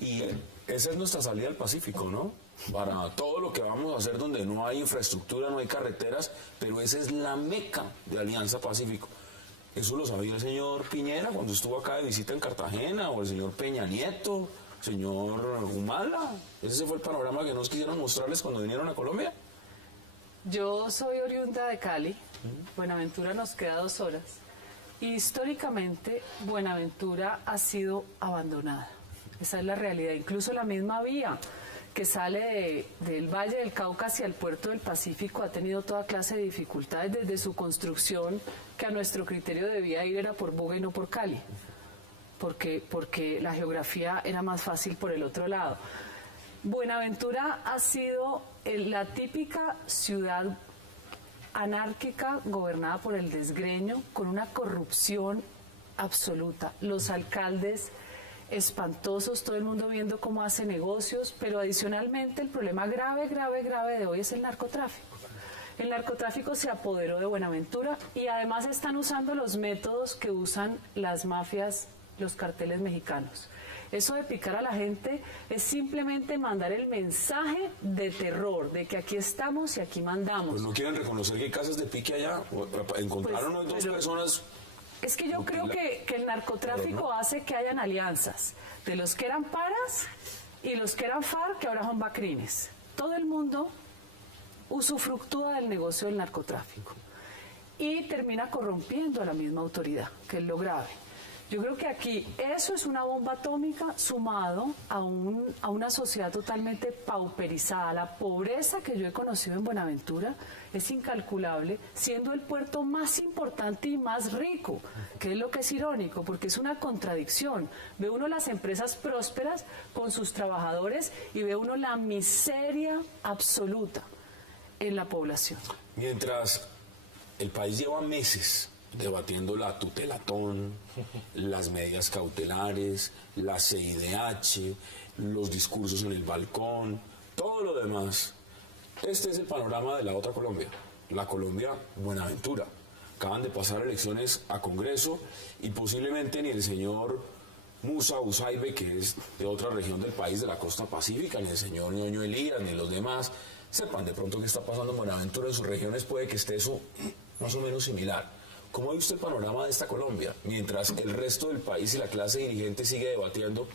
Y esa es nuestra salida al Pacífico, ¿no? Para todo lo que vamos a hacer donde no hay infraestructura, no hay carreteras, pero esa es la meca de Alianza Pacífico. Eso lo sabía el señor Piñera cuando estuvo acá de visita en Cartagena, o el señor Peña Nieto, señor Humala. Ese fue el panorama que nos quisieron mostrarles cuando vinieron a Colombia. Yo soy oriunda de Cali, Buenaventura nos queda 2 horas, y históricamente Buenaventura ha sido abandonada. Esa es la realidad. Incluso la misma vía que sale del Valle del Cauca hacia el puerto del Pacífico ha tenido toda clase de dificultades desde su construcción, que a nuestro criterio debía ir era por Buga y no por Cali, porque la geografía era más fácil por el otro lado. Buenaventura ha sido la típica ciudad anárquica gobernada por el desgreño, con una corrupción absoluta. Los alcaldes espantosos, todo el mundo viendo cómo hace negocios, pero adicionalmente el problema grave de hoy es el narcotráfico. El narcotráfico se apoderó de Buenaventura y además están usando los métodos que usan las mafias, los carteles mexicanos. Eso de picar a la gente es simplemente mandar el mensaje de terror, de que aquí estamos y aquí mandamos. Pues no quieren reconocer que hay casas de pique allá. Encontraron Pues, 2 personas. Es que yo creo que el narcotráfico hace que hayan alianzas de los que eran paras y los que eran FARC, que ahora son bacrines. Todo el mundo usufructúa del negocio del narcotráfico y termina corrompiendo a la misma autoridad, que es lo grave. Yo creo que aquí eso es una bomba atómica sumado a una sociedad totalmente pauperizada. La pobreza que yo he conocido en Buenaventura es incalculable, siendo el puerto más importante y más rico, que es lo que es irónico, porque es una contradicción. Ve uno las empresas prósperas con sus trabajadores y ve uno la miseria absoluta en la población. Mientras el país lleva meses debatiendo la tutelatón, las medidas cautelares, la CIDH, los discursos en el balcón, todo lo demás. Este es el panorama de la otra Colombia, la Colombia Buenaventura. Acaban de pasar elecciones a Congreso y posiblemente ni el señor Musa Usaibe, que es de otra región del país, de la costa pacífica, ni el señor Ñoño Elías, ni los demás, sepan de pronto qué está pasando en Buenaventura. En sus regiones puede que esté eso más o menos similar. ¿Cómo ve usted el panorama de esta Colombia? Mientras el resto del país y la clase dirigente sigue debatiendo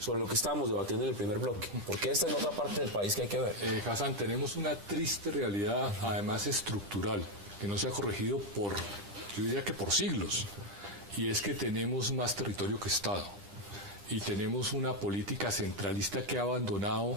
sobre lo que estábamos debatiendo en el primer bloque. Porque esta es otra parte del país que hay que ver. Hassan, tenemos una triste realidad, además estructural, que no se ha corregido yo diría que por siglos. Y es que tenemos más territorio que Estado. Y tenemos una política centralista que ha abandonado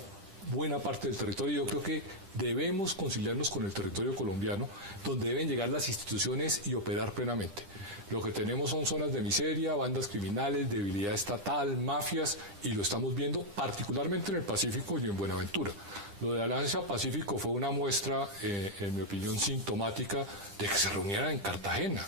buena parte del territorio. Yo creo que debemos conciliarnos con el territorio colombiano, donde deben llegar las instituciones y operar plenamente. Lo que tenemos son zonas de miseria, bandas criminales, debilidad estatal, mafias, y lo estamos viendo particularmente en el Pacífico y en Buenaventura. Lo de Alianza Pacífico fue una muestra, en mi opinión, sintomática de que se reunieran en Cartagena.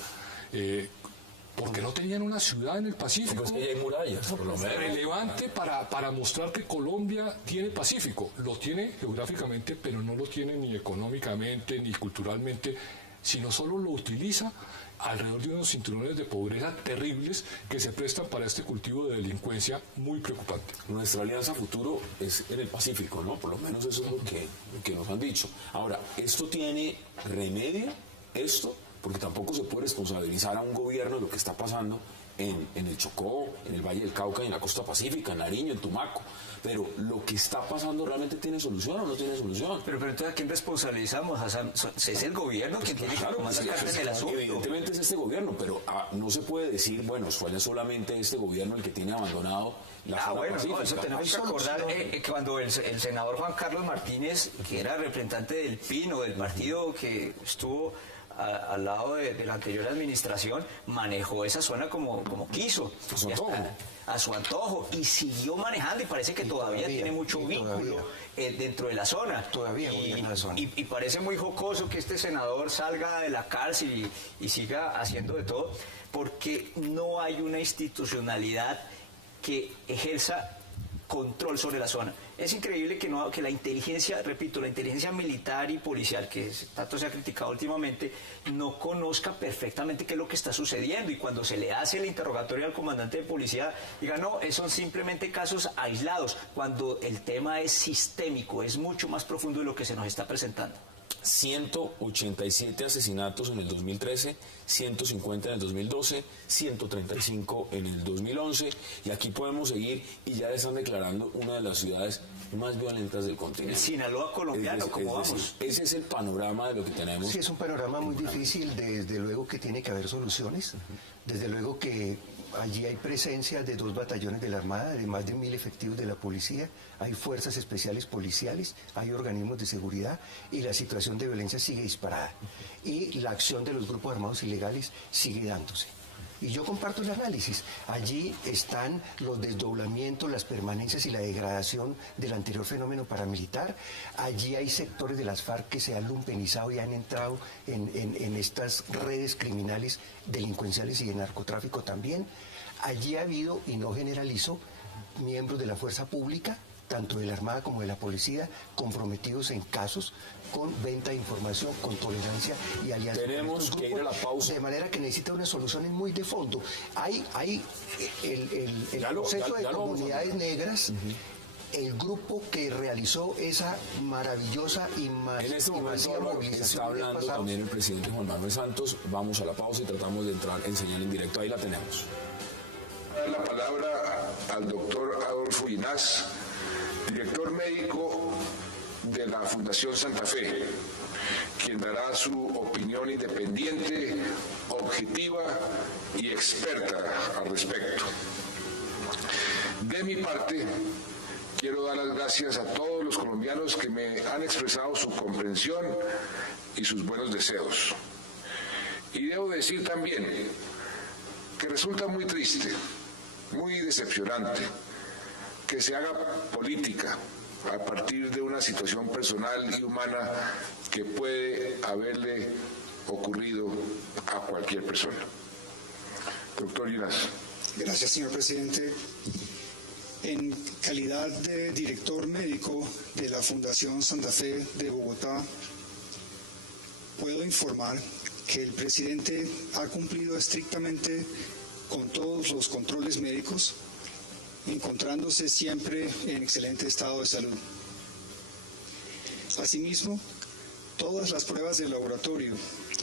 Porque no tenían una ciudad en el Pacífico. Pues que ya hay murallas, por lo menos. Relevante para mostrar que Colombia tiene Pacífico. Lo tiene geográficamente, pero no lo tiene ni económicamente, ni culturalmente, sino solo lo utiliza alrededor de unos cinturones de pobreza terribles que se prestan para este cultivo de delincuencia muy preocupante. Nuestra alianza futuro es en el Pacífico, ¿no? Por lo menos eso es lo que nos han dicho. Ahora, ¿esto tiene remedio? ¿Esto? Porque tampoco se puede responsabilizar a un gobierno de lo que está pasando en el Chocó, en el Valle del Cauca, en la costa pacífica, en Nariño, en Tumaco. Pero lo que está pasando realmente tiene solución o no tiene solución. Pero entonces, ¿a quién responsabilizamos? ¿Es el gobierno quien tiene que tomar la carta en el asunto? Evidentemente es este gobierno, pero no se puede decir, bueno, fue solamente este gobierno el que tiene abandonado la zona pacífica. Eso tenemos que acordar cuando el senador Juan Carlos Martínez, que era representante del PIN o del partido que estuvo al lado de la anterior administración, manejó esa zona como quiso. A su antojo, y siguió manejando, y parece que todavía tiene mucho vínculo dentro de la zona. Todavía gobierna la zona. Y parece muy jocoso que este senador salga de la cárcel y siga haciendo de todo, porque no hay una institucionalidad que ejerza control sobre la zona. Es increíble que la inteligencia, repito, la inteligencia militar y policial, que tanto se ha criticado últimamente, no conozca perfectamente qué es lo que está sucediendo, y cuando se le hace el interrogatorio al comandante de policía, diga, no, son simplemente casos aislados, cuando el tema es sistémico, es mucho más profundo de lo que se nos está presentando. 187 asesinatos en el 2013, 150 en el 2012, 135 en el 2011, y aquí podemos seguir, y ya están declarando una de las ciudades más violentas del continente. El Sinaloa colombiano, ¿cómo vamos? Ese es el panorama de lo que tenemos. Sí, es un panorama muy difícil, desde luego que tiene que haber soluciones, desde luego que allí hay presencia de 2 batallones de la Armada, de más de 1000 efectivos de la policía, hay fuerzas especiales policiales, hay organismos de seguridad, y la situación de violencia sigue disparada. Y la acción de los grupos armados ilegales sigue dándose. Y yo comparto el análisis. Allí están los desdoblamientos, las permanencias y la degradación del anterior fenómeno paramilitar. Allí hay sectores de las FARC que se han lumpenizado y han entrado en estas redes criminales, delincuenciales y de narcotráfico también. Allí ha habido, y no generalizo, miembros de la fuerza pública, tanto de la Armada como de la Policía, comprometidos en casos con venta de información, con tolerancia y alianza. Tenemos que ir a la pausa. De manera que necesita unas soluciones muy de fondo. Hay el proceso de comunidades negras, el grupo que realizó esa maravillosa y en este momento movilización. Está hablando también el presidente Juan Manuel Santos. Vamos a la pausa y tratamos de entrar en señal en directo. Ahí la tenemos. La palabra al doctor Adolfo Ginás, director médico de la Fundación Santa Fe, quien dará su opinión independiente, objetiva y experta al respecto. De mi parte, quiero dar las gracias a todos los colombianos que me han expresado su comprensión y sus buenos deseos. Y debo decir también que resulta muy triste, muy decepcionante, que se haga política a partir de una situación personal y humana que puede haberle ocurrido a cualquier persona. Doctor Ginás. Gracias, señor presidente. En calidad de director médico de la Fundación Santa Fe de Bogotá, puedo informar que el presidente ha cumplido estrictamente con todos los controles médicos, encontrándose siempre en excelente estado de salud. Asimismo, todas las pruebas de laboratorio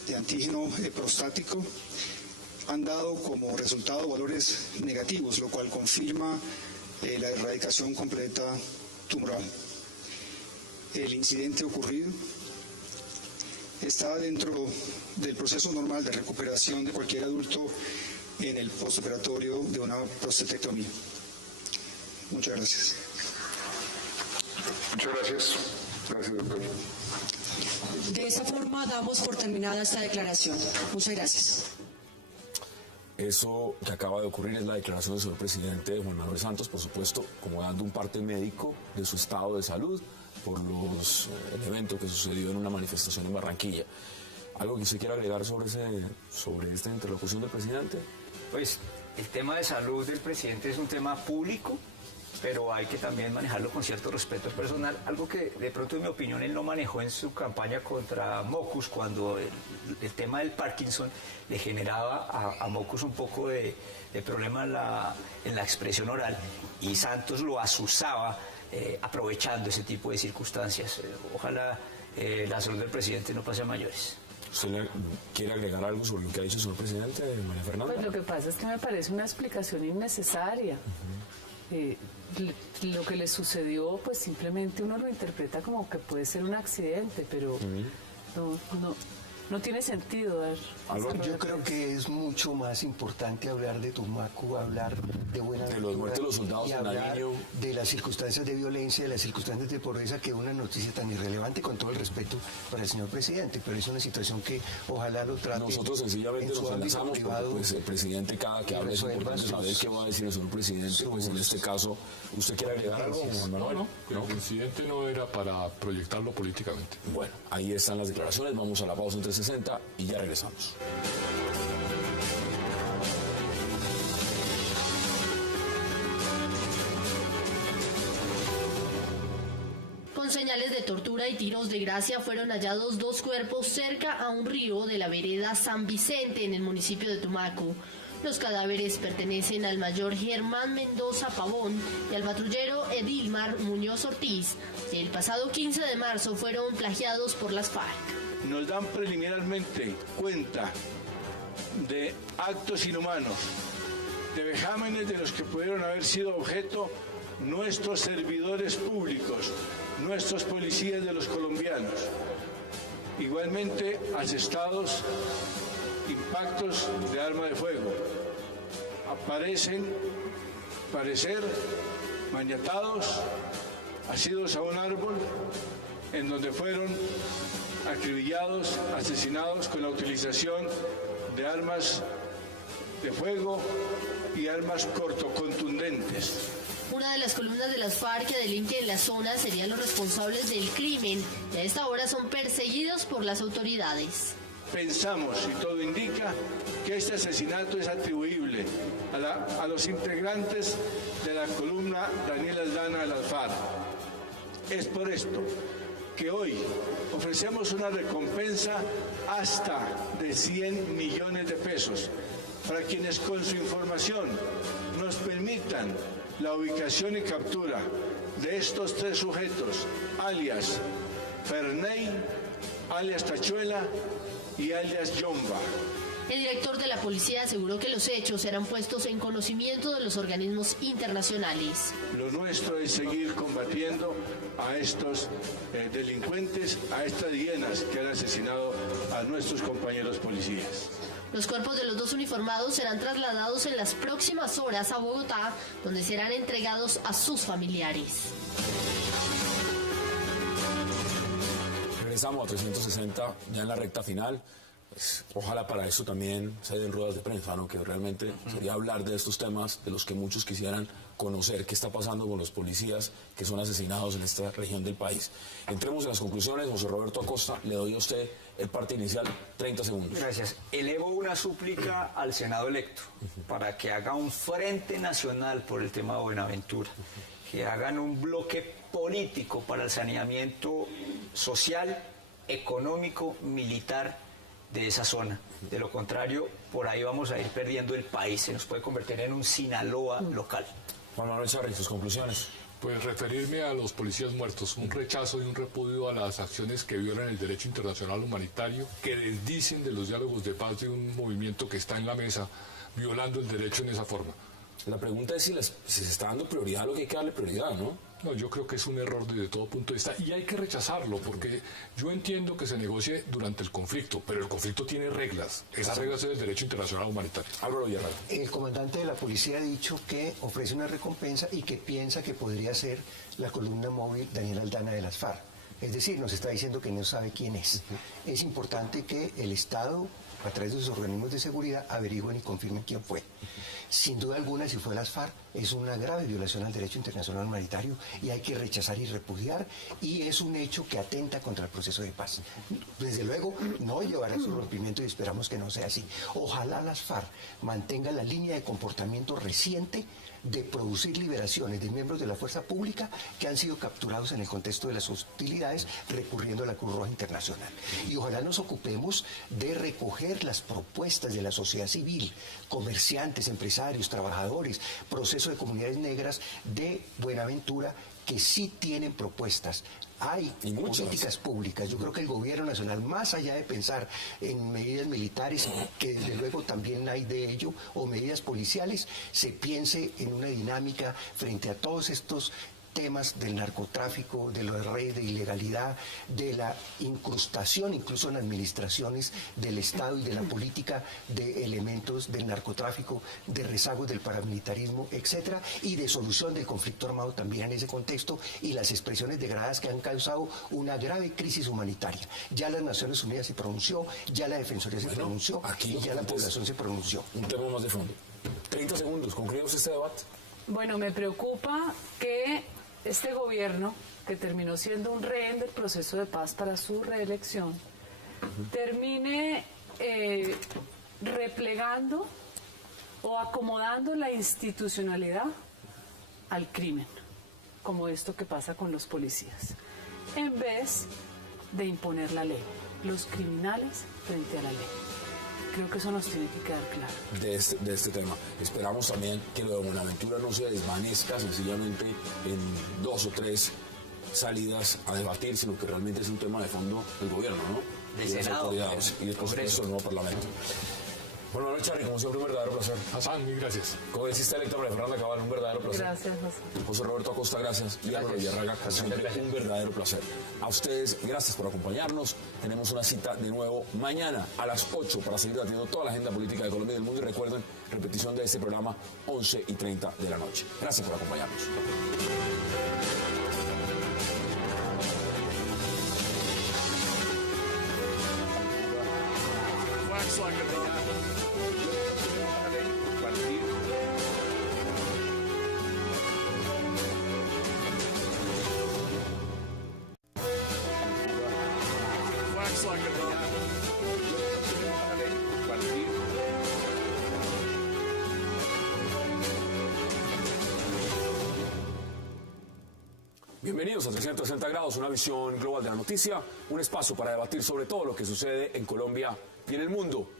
de antígeno prostático han dado como resultado valores negativos, lo cual confirma la erradicación completa tumoral. El incidente ocurrido está dentro del proceso normal de recuperación de cualquier adulto en el postoperatorio de una prostatectomía. Muchas gracias. Muchas gracias. Gracias, doctor. De esta forma damos por terminada esta declaración. Muchas gracias. Eso que acaba de ocurrir es la declaración del señor presidente Juan Manuel Santos, por supuesto, como dando un parte médico de su estado de salud por el evento que sucedió en una manifestación en Barranquilla. ¿Algo que usted quiera agregar sobre esta interlocución del presidente? Pues el tema de salud del presidente es un tema público, pero hay que también manejarlo con cierto respeto personal, algo que de pronto en mi opinión él no manejó en su campaña contra Mocus, cuando el tema del Parkinson le generaba a Mocus un poco de problema en la expresión oral, y Santos lo asusaba aprovechando ese tipo de circunstancias. Ojalá la salud del presidente no pase a mayores. ¿Usted quiere agregar algo sobre lo que ha dicho el señor presidente, María Fernanda? Pues lo que pasa es que me parece una explicación innecesaria. Lo que le sucedió, pues simplemente uno lo interpreta como que puede ser un accidente, pero no tiene sentido dar. Yo creo que es mucho más importante hablar de Tumaco, hablar de Buenaventura, de los muertos de los soldados y en hablar Nariño, de las circunstancias de violencia, de las circunstancias de pobreza, que una noticia tan irrelevante, con todo el respeto para el señor presidente, pero es una situación que ojalá lo trate. Nosotros sencillamente nos enlazamos porque pues, el presidente, cada que habla es importante saber qué va a decir el señor presidente. Pues en este caso, ¿usted quiere agregar algo, Juan Manuel? No, el incidente no era para proyectarlo políticamente. Bueno, ahí están las declaraciones, vamos a la pausa en 360 y ya regresamos. Con señales de tortura y tiros de gracia fueron hallados 2 cuerpos cerca a un río de la vereda San Vicente en el municipio de Tumaco. Los cadáveres pertenecen al mayor Germán Mendoza Pavón y al patrullero Edilmar Muñoz Ortiz. El pasado 15 de marzo fueron plagiados por las FARC. Nos dan preliminarmente cuenta de actos inhumanos, de vejámenes de los que pudieron haber sido objeto nuestros servidores públicos, nuestros policías de los colombianos. Igualmente asestados impactos de arma de fuego. Parecer maniatados, asidos a un árbol, en donde fueron acribillados, asesinados con la utilización de armas de fuego y armas cortocontundentes. Una de las columnas de las FARC que delinque en la zona serían los responsables del crimen y a esta hora son perseguidos por las autoridades. Pensamos, y todo indica, que este asesinato es atribuible a los integrantes de la columna Daniel Aldana de las FARC. Es por esto que hoy ofrecemos una recompensa hasta de 100 millones de pesos para quienes con su información nos permitan la ubicación y captura de estos 3 sujetos, alias Ferney, alias Tachuela y alias Yomba. El director de la policía aseguró que los hechos serán puestos en conocimiento de los organismos internacionales. Lo nuestro es seguir combatiendo a estos delincuentes, a estas hienas que han asesinado a nuestros compañeros policías. Los cuerpos de los 2 uniformados serán trasladados en las próximas horas a Bogotá, donde serán entregados a sus familiares. Regresamos a 360 ya en la recta final. Pues, ojalá para eso también se den ruedas de prensa, ¿no? Que realmente sería hablar de estos temas de los que muchos quisieran conocer qué está pasando con los policías que son asesinados en esta región del país. Entremos en las conclusiones. José Roberto Acosta, le doy a usted el parte inicial, 30 segundos. Gracias. Elevo una súplica al Senado electo para que haga un frente nacional por el tema de Buenaventura, que hagan un bloque político para el saneamiento social, económico, militar de esa zona. De lo contrario, por ahí vamos a ir perdiendo el país. Se nos puede convertir en un Sinaloa local. Juan Manuel Charri, sus conclusiones. Pues referirme a los policías muertos, un rechazo y un repudio a las acciones que violan el derecho internacional humanitario, que desdicen de los diálogos de paz de un movimiento que está en la mesa, violando el derecho en esa forma. La pregunta es si se está dando prioridad a lo que hay que darle prioridad, ¿no? No, yo creo que es un error desde todo punto de vista y hay que rechazarlo porque yo entiendo que se negocie durante el conflicto, pero el conflicto tiene reglas. Esas reglas es el derecho internacional humanitario. Álvaro Villarreal. El comandante de la policía ha dicho que ofrece una recompensa y que piensa que podría ser la columna móvil Daniel Aldana de las FARC. Es decir, nos está diciendo que no sabe quién es. Es importante que el Estado, a través de sus organismos de seguridad, averigüen y confirmen quién fue. Sin duda alguna, si fue las FARC, es una grave violación al derecho internacional humanitario y hay que rechazar y repudiar, y es un hecho que atenta contra el proceso de paz. Desde luego, no llevará a su rompimiento y esperamos que no sea así. Ojalá las FARC mantengan la línea de comportamiento reciente de producir liberaciones de miembros de la fuerza pública que han sido capturados en el contexto de las hostilidades recurriendo a la Cruz Roja Internacional. Y ojalá nos ocupemos de recoger las propuestas de la sociedad civil, comerciantes, empresarios, trabajadores, proceso de comunidades negras de Buenaventura, que sí tienen propuestas hay políticas públicas. Yo creo que el gobierno nacional, más allá de pensar en medidas militares, que desde luego también hay de ello, o medidas policiales, se piense en una dinámica frente a todos estos temas del narcotráfico, de la red de ilegalidad, de la incrustación incluso en administraciones del Estado y de la política de elementos del narcotráfico, de rezagos del paramilitarismo, etcétera, y de solución del conflicto armado también en ese contexto, y las expresiones degradadas que han causado una grave crisis humanitaria. Ya las Naciones Unidas se pronunció, ya la Defensoría se pronunció, y ya la población se pronunció. Un tema más de fondo. 30 segundos, concluimos este debate. Bueno, me preocupa que este gobierno, que terminó siendo un rehén del proceso de paz para su reelección, termine replegando o acomodando la institucionalidad al crimen, como esto que pasa con los policías, en vez de imponer la ley, los criminales frente a la ley. Creo que eso nos tiene que quedar claro. De este tema. Esperamos también que lo de Buenaventura no se desvanezca sencillamente en 2 o 3 salidas a debatir, sino que realmente es un tema de fondo del gobierno, ¿no? Del y de las Senado, autoridades y después del nuevo Parlamento. Bueno, Manuel Charri, como siempre, un verdadero placer. Hassan, mil gracias. Congresista electa María Fernanda Cabal, un verdadero placer. Gracias, José. José Roberto Acosta, gracias. Y Álvaro Villarraga, siempre un verdadero placer. A ustedes, gracias por acompañarnos. Tenemos una cita de nuevo mañana a las 8 para seguir debatiendo toda la agenda política de Colombia y del mundo. Y recuerden, repetición de este programa 11:30 de la noche. Gracias por acompañarnos. Bienvenidos a 360 grados, una visión global de la noticia, un espacio para debatir sobre todo lo que sucede en Colombia y en el mundo.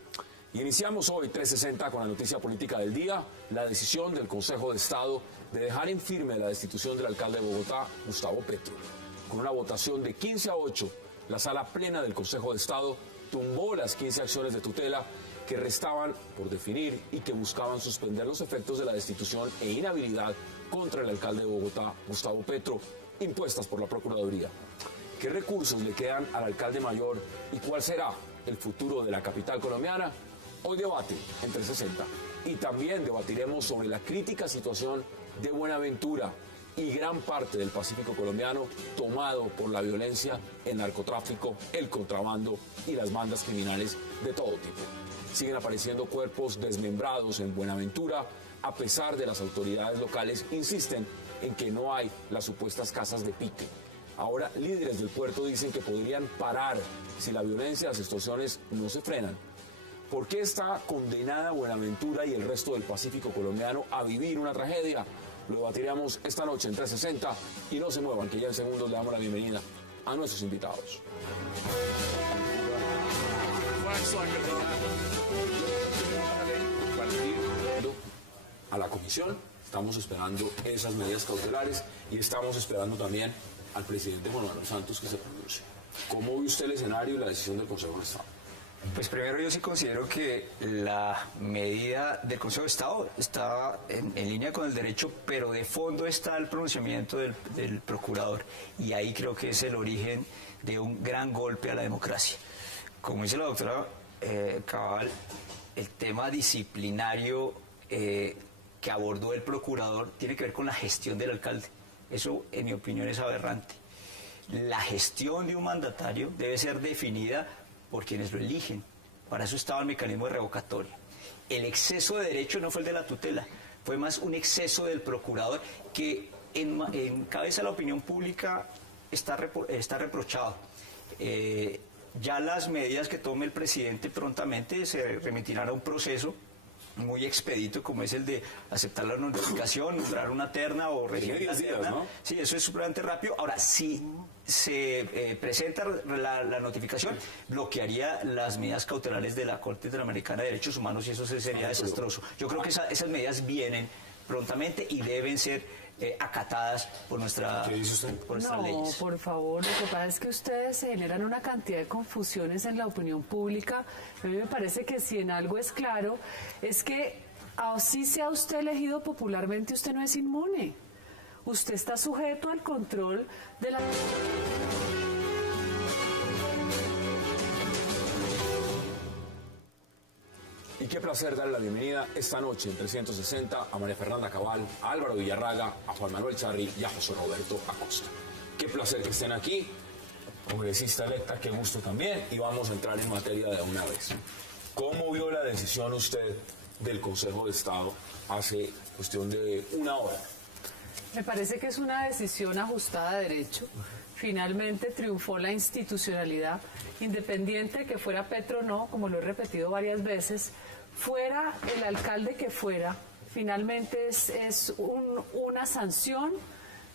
Y iniciamos hoy 360 con la noticia política del día, la decisión del Consejo de Estado de dejar en firme la destitución del alcalde de Bogotá, Gustavo Petro. Con una votación de 15-8, la sala plena del Consejo de Estado tumbó las 15 acciones de tutela que restaban por definir y que buscaban suspender los efectos de la destitución e inhabilidad contra el alcalde de Bogotá, Gustavo Petro, impuestas por la Procuraduría. ¿Qué recursos le quedan al alcalde mayor y cuál será el futuro de la capital colombiana? Hoy debate en 360 y también debatiremos sobre la crítica situación de Buenaventura y gran parte del Pacífico colombiano tomado por la violencia, el narcotráfico, el contrabando y las bandas criminales de todo tipo. Siguen apareciendo cuerpos desmembrados en Buenaventura, a pesar de las autoridades locales insisten en que no hay las supuestas casas de pique. Ahora, líderes del puerto dicen que podrían parar si la violencia y las extorsiones no se frenan. ¿Por qué está condenada Buenaventura y el resto del Pacífico colombiano a vivir una tragedia? Lo debatiremos esta noche en 360 y no se muevan, que ya en segundos le damos la bienvenida a nuestros invitados. A la comisión, estamos esperando esas medidas cautelares y estamos esperando también al presidente Juan Manuel Santos que se pronuncie. ¿Cómo ve usted el escenario y la decisión del Consejo de Estado? Pues primero yo sí considero que la medida del Consejo de Estado está en línea con el derecho, pero de fondo está el pronunciamiento del procurador. Y ahí creo que es el origen de un gran golpe a la democracia. Como dice la doctora Cabal, el tema disciplinario que abordó el procurador tiene que ver con la gestión del alcalde. Eso, en mi opinión, es aberrante. La gestión de un mandatario debe ser definida por quienes lo eligen. Para eso estaba el mecanismo de revocatoria. El exceso de derecho no fue el de la tutela, fue más un exceso del procurador que en cabeza de la opinión pública está reprochado. Ya las medidas que tome el presidente prontamente se remitirán a un proceso muy expedito, como es el de aceptar la notificación, nombrar una terna o regir la terna. ¿No? Sí, eso es supremamente rápido. Ahora, si se presenta la notificación, bloquearía las medidas cautelares de la Corte Interamericana de Derechos Humanos y eso sería desastroso. Yo creo que esas medidas vienen prontamente y deben ser acatadas por nuestra, por nuestras leyes. No, por favor, lo que pasa es que ustedes generan una cantidad de confusiones en la opinión pública. A mí me parece que si en algo es claro, es que así sea usted elegido popularmente, usted no es inmune. Usted está sujeto al control de la... Y qué placer darle la bienvenida esta noche en 360 a María Fernanda Cabal, a Álvaro Villarraga, a Juan Manuel Charri y a José Roberto Acosta. Qué placer que estén aquí, congresista electa, qué gusto también, y vamos a entrar en materia de una vez. ¿Cómo vio la decisión usted del Consejo de Estado hace cuestión de una hora? Me parece que es una decisión ajustada a derecho. Finalmente triunfó la institucionalidad, independiente que fuera Petro o no, como lo he repetido varias veces, fuera el alcalde que fuera, finalmente es una sanción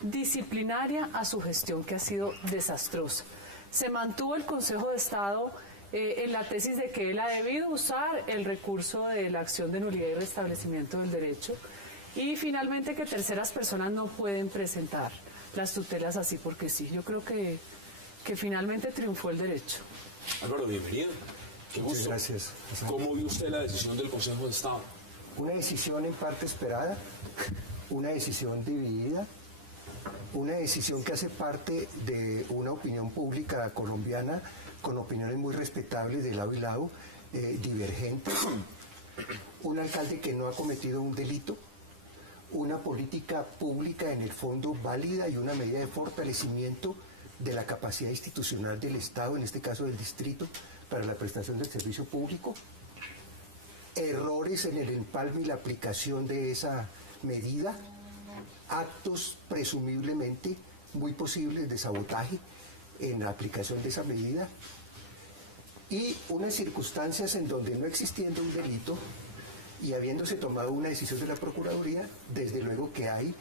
disciplinaria a su gestión que ha sido desastrosa. Se mantuvo el Consejo de Estado en la tesis de que él ha debido usar el recurso de la acción de nulidad y restablecimiento del derecho, y finalmente que terceras personas no pueden presentar las tutelas así porque sí. Yo creo que finalmente triunfó el derecho. Álvaro, bienvenido. Qué gusto. Muchas gracias. ¿Cómo vio usted la decisión del Consejo de Estado? Una decisión en parte esperada, una decisión dividida, una decisión que hace parte de una opinión pública colombiana con opiniones muy respetables de lado y lado, divergentes, un alcalde que no ha cometido un delito, una política pública en el fondo válida y una medida de fortalecimiento de la capacidad institucional del Estado, en este caso del distrito, para la prestación del servicio público, errores en el empalme y la aplicación de esa medida, actos presumiblemente muy posibles de sabotaje en la aplicación de esa medida y unas circunstancias en donde no existiendo un delito y habiéndose tomado una decisión de la Procuraduría, desde luego que hay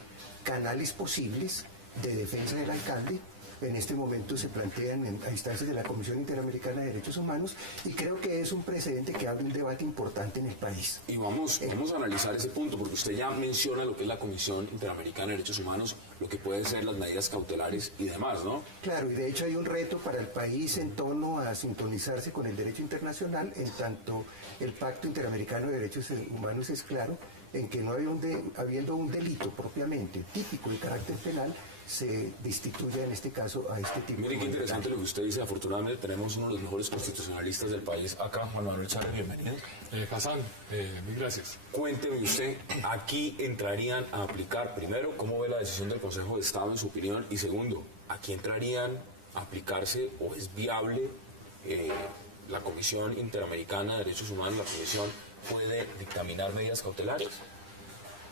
canales posibles de defensa del alcalde. En este momento se plantean a instancias de la Comisión Interamericana de Derechos Humanos y creo que es un precedente que abre un debate importante en el país. Y vamos a analizar ese punto, porque usted ya menciona lo que es la Comisión Interamericana de Derechos Humanos, lo que pueden ser las medidas cautelares y demás, ¿no? Claro, y de hecho hay un reto para el país en torno a sintonizarse con el derecho internacional, en tanto el Pacto Interamericano de Derechos Humanos es claro, en que no habiendo un delito propiamente típico de carácter penal, se destituye en este caso a este tipo. Mire qué interesante lo que usted dice. Afortunadamente tenemos uno de los mejores constitucionalistas del país acá, Juan Manuel Charri, bienvenido. Hassan, mil gracias. Cuénteme usted, aquí entrarían a aplicar, primero, ¿cómo ve la decisión del Consejo de Estado en su opinión? Y segundo, ¿aquí entrarían a aplicarse o es viable la Comisión Interamericana de Derechos Humanos, la Comisión puede dictaminar medidas cautelares?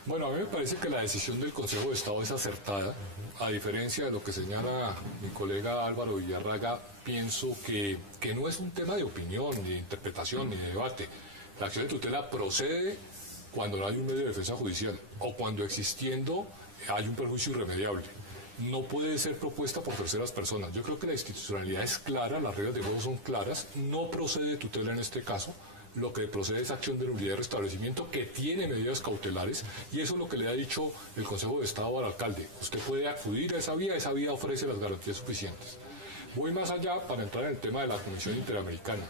Bueno, a mí me parece que la decisión del Consejo de Estado es acertada. A diferencia de lo que señala mi colega Álvaro Villarraga, pienso que no es un tema de opinión, ni de interpretación, ni de debate. La acción de tutela procede cuando no hay un medio de defensa judicial o cuando existiendo hay un perjuicio irremediable. No puede ser propuesta por terceras personas. Yo creo que la institucionalidad es clara, las reglas de juego son claras, no procede tutela en este caso. Lo que procede es acción de nulidad y restablecimiento que tiene medidas cautelares y eso es lo que le ha dicho el Consejo de Estado al alcalde. Usted puede acudir a esa vía ofrece las garantías suficientes. Voy más allá para entrar en el tema de la Comisión Interamericana.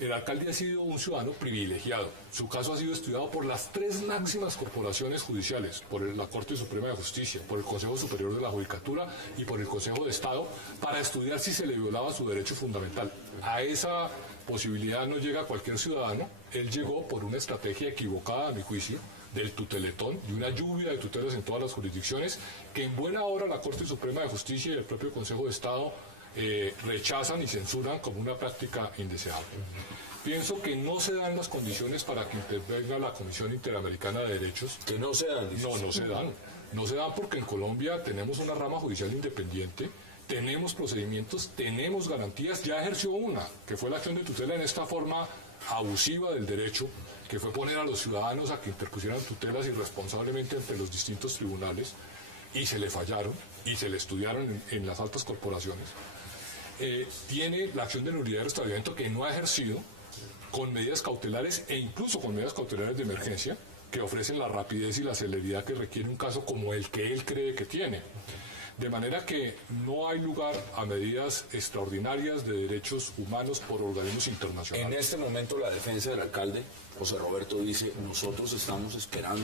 El alcalde ha sido un ciudadano privilegiado. Su caso ha sido estudiado por las 3 máximas corporaciones judiciales, por la Corte Suprema de Justicia, por el Consejo Superior de la Judicatura y por el Consejo de Estado, para estudiar si se le violaba su derecho fundamental. A esa posibilidad no llega cualquier ciudadano. Él llegó por una estrategia equivocada, a mi juicio, del tuteletón y una lluvia de tutelas en todas las jurisdicciones, que en buena hora la Corte Suprema de Justicia y el propio Consejo de Estado rechazan y censuran como una práctica indeseable. Pienso que no se dan las condiciones para que intervenga la Comisión Interamericana de Derechos. ¿Que no se dan? No se dan. No se dan porque en Colombia tenemos una rama judicial independiente, tenemos procedimientos, tenemos garantías. Ya ejerció una, que fue la acción de tutela en esta forma abusiva del derecho, que fue poner a los ciudadanos a que interpusieran tutelas irresponsablemente entre los distintos tribunales, y se le fallaron, y se le estudiaron en las altas corporaciones. Tiene la acción de nulidad y restablecimiento que no ha ejercido, con medidas cautelares e incluso con medidas cautelares de emergencia, que ofrecen la rapidez y la celeridad que requiere un caso como el que él cree que tiene. De manera que no hay lugar a medidas extraordinarias de derechos humanos por organismos internacionales. En este momento la defensa del alcalde, José Roberto, dice, nosotros estamos esperando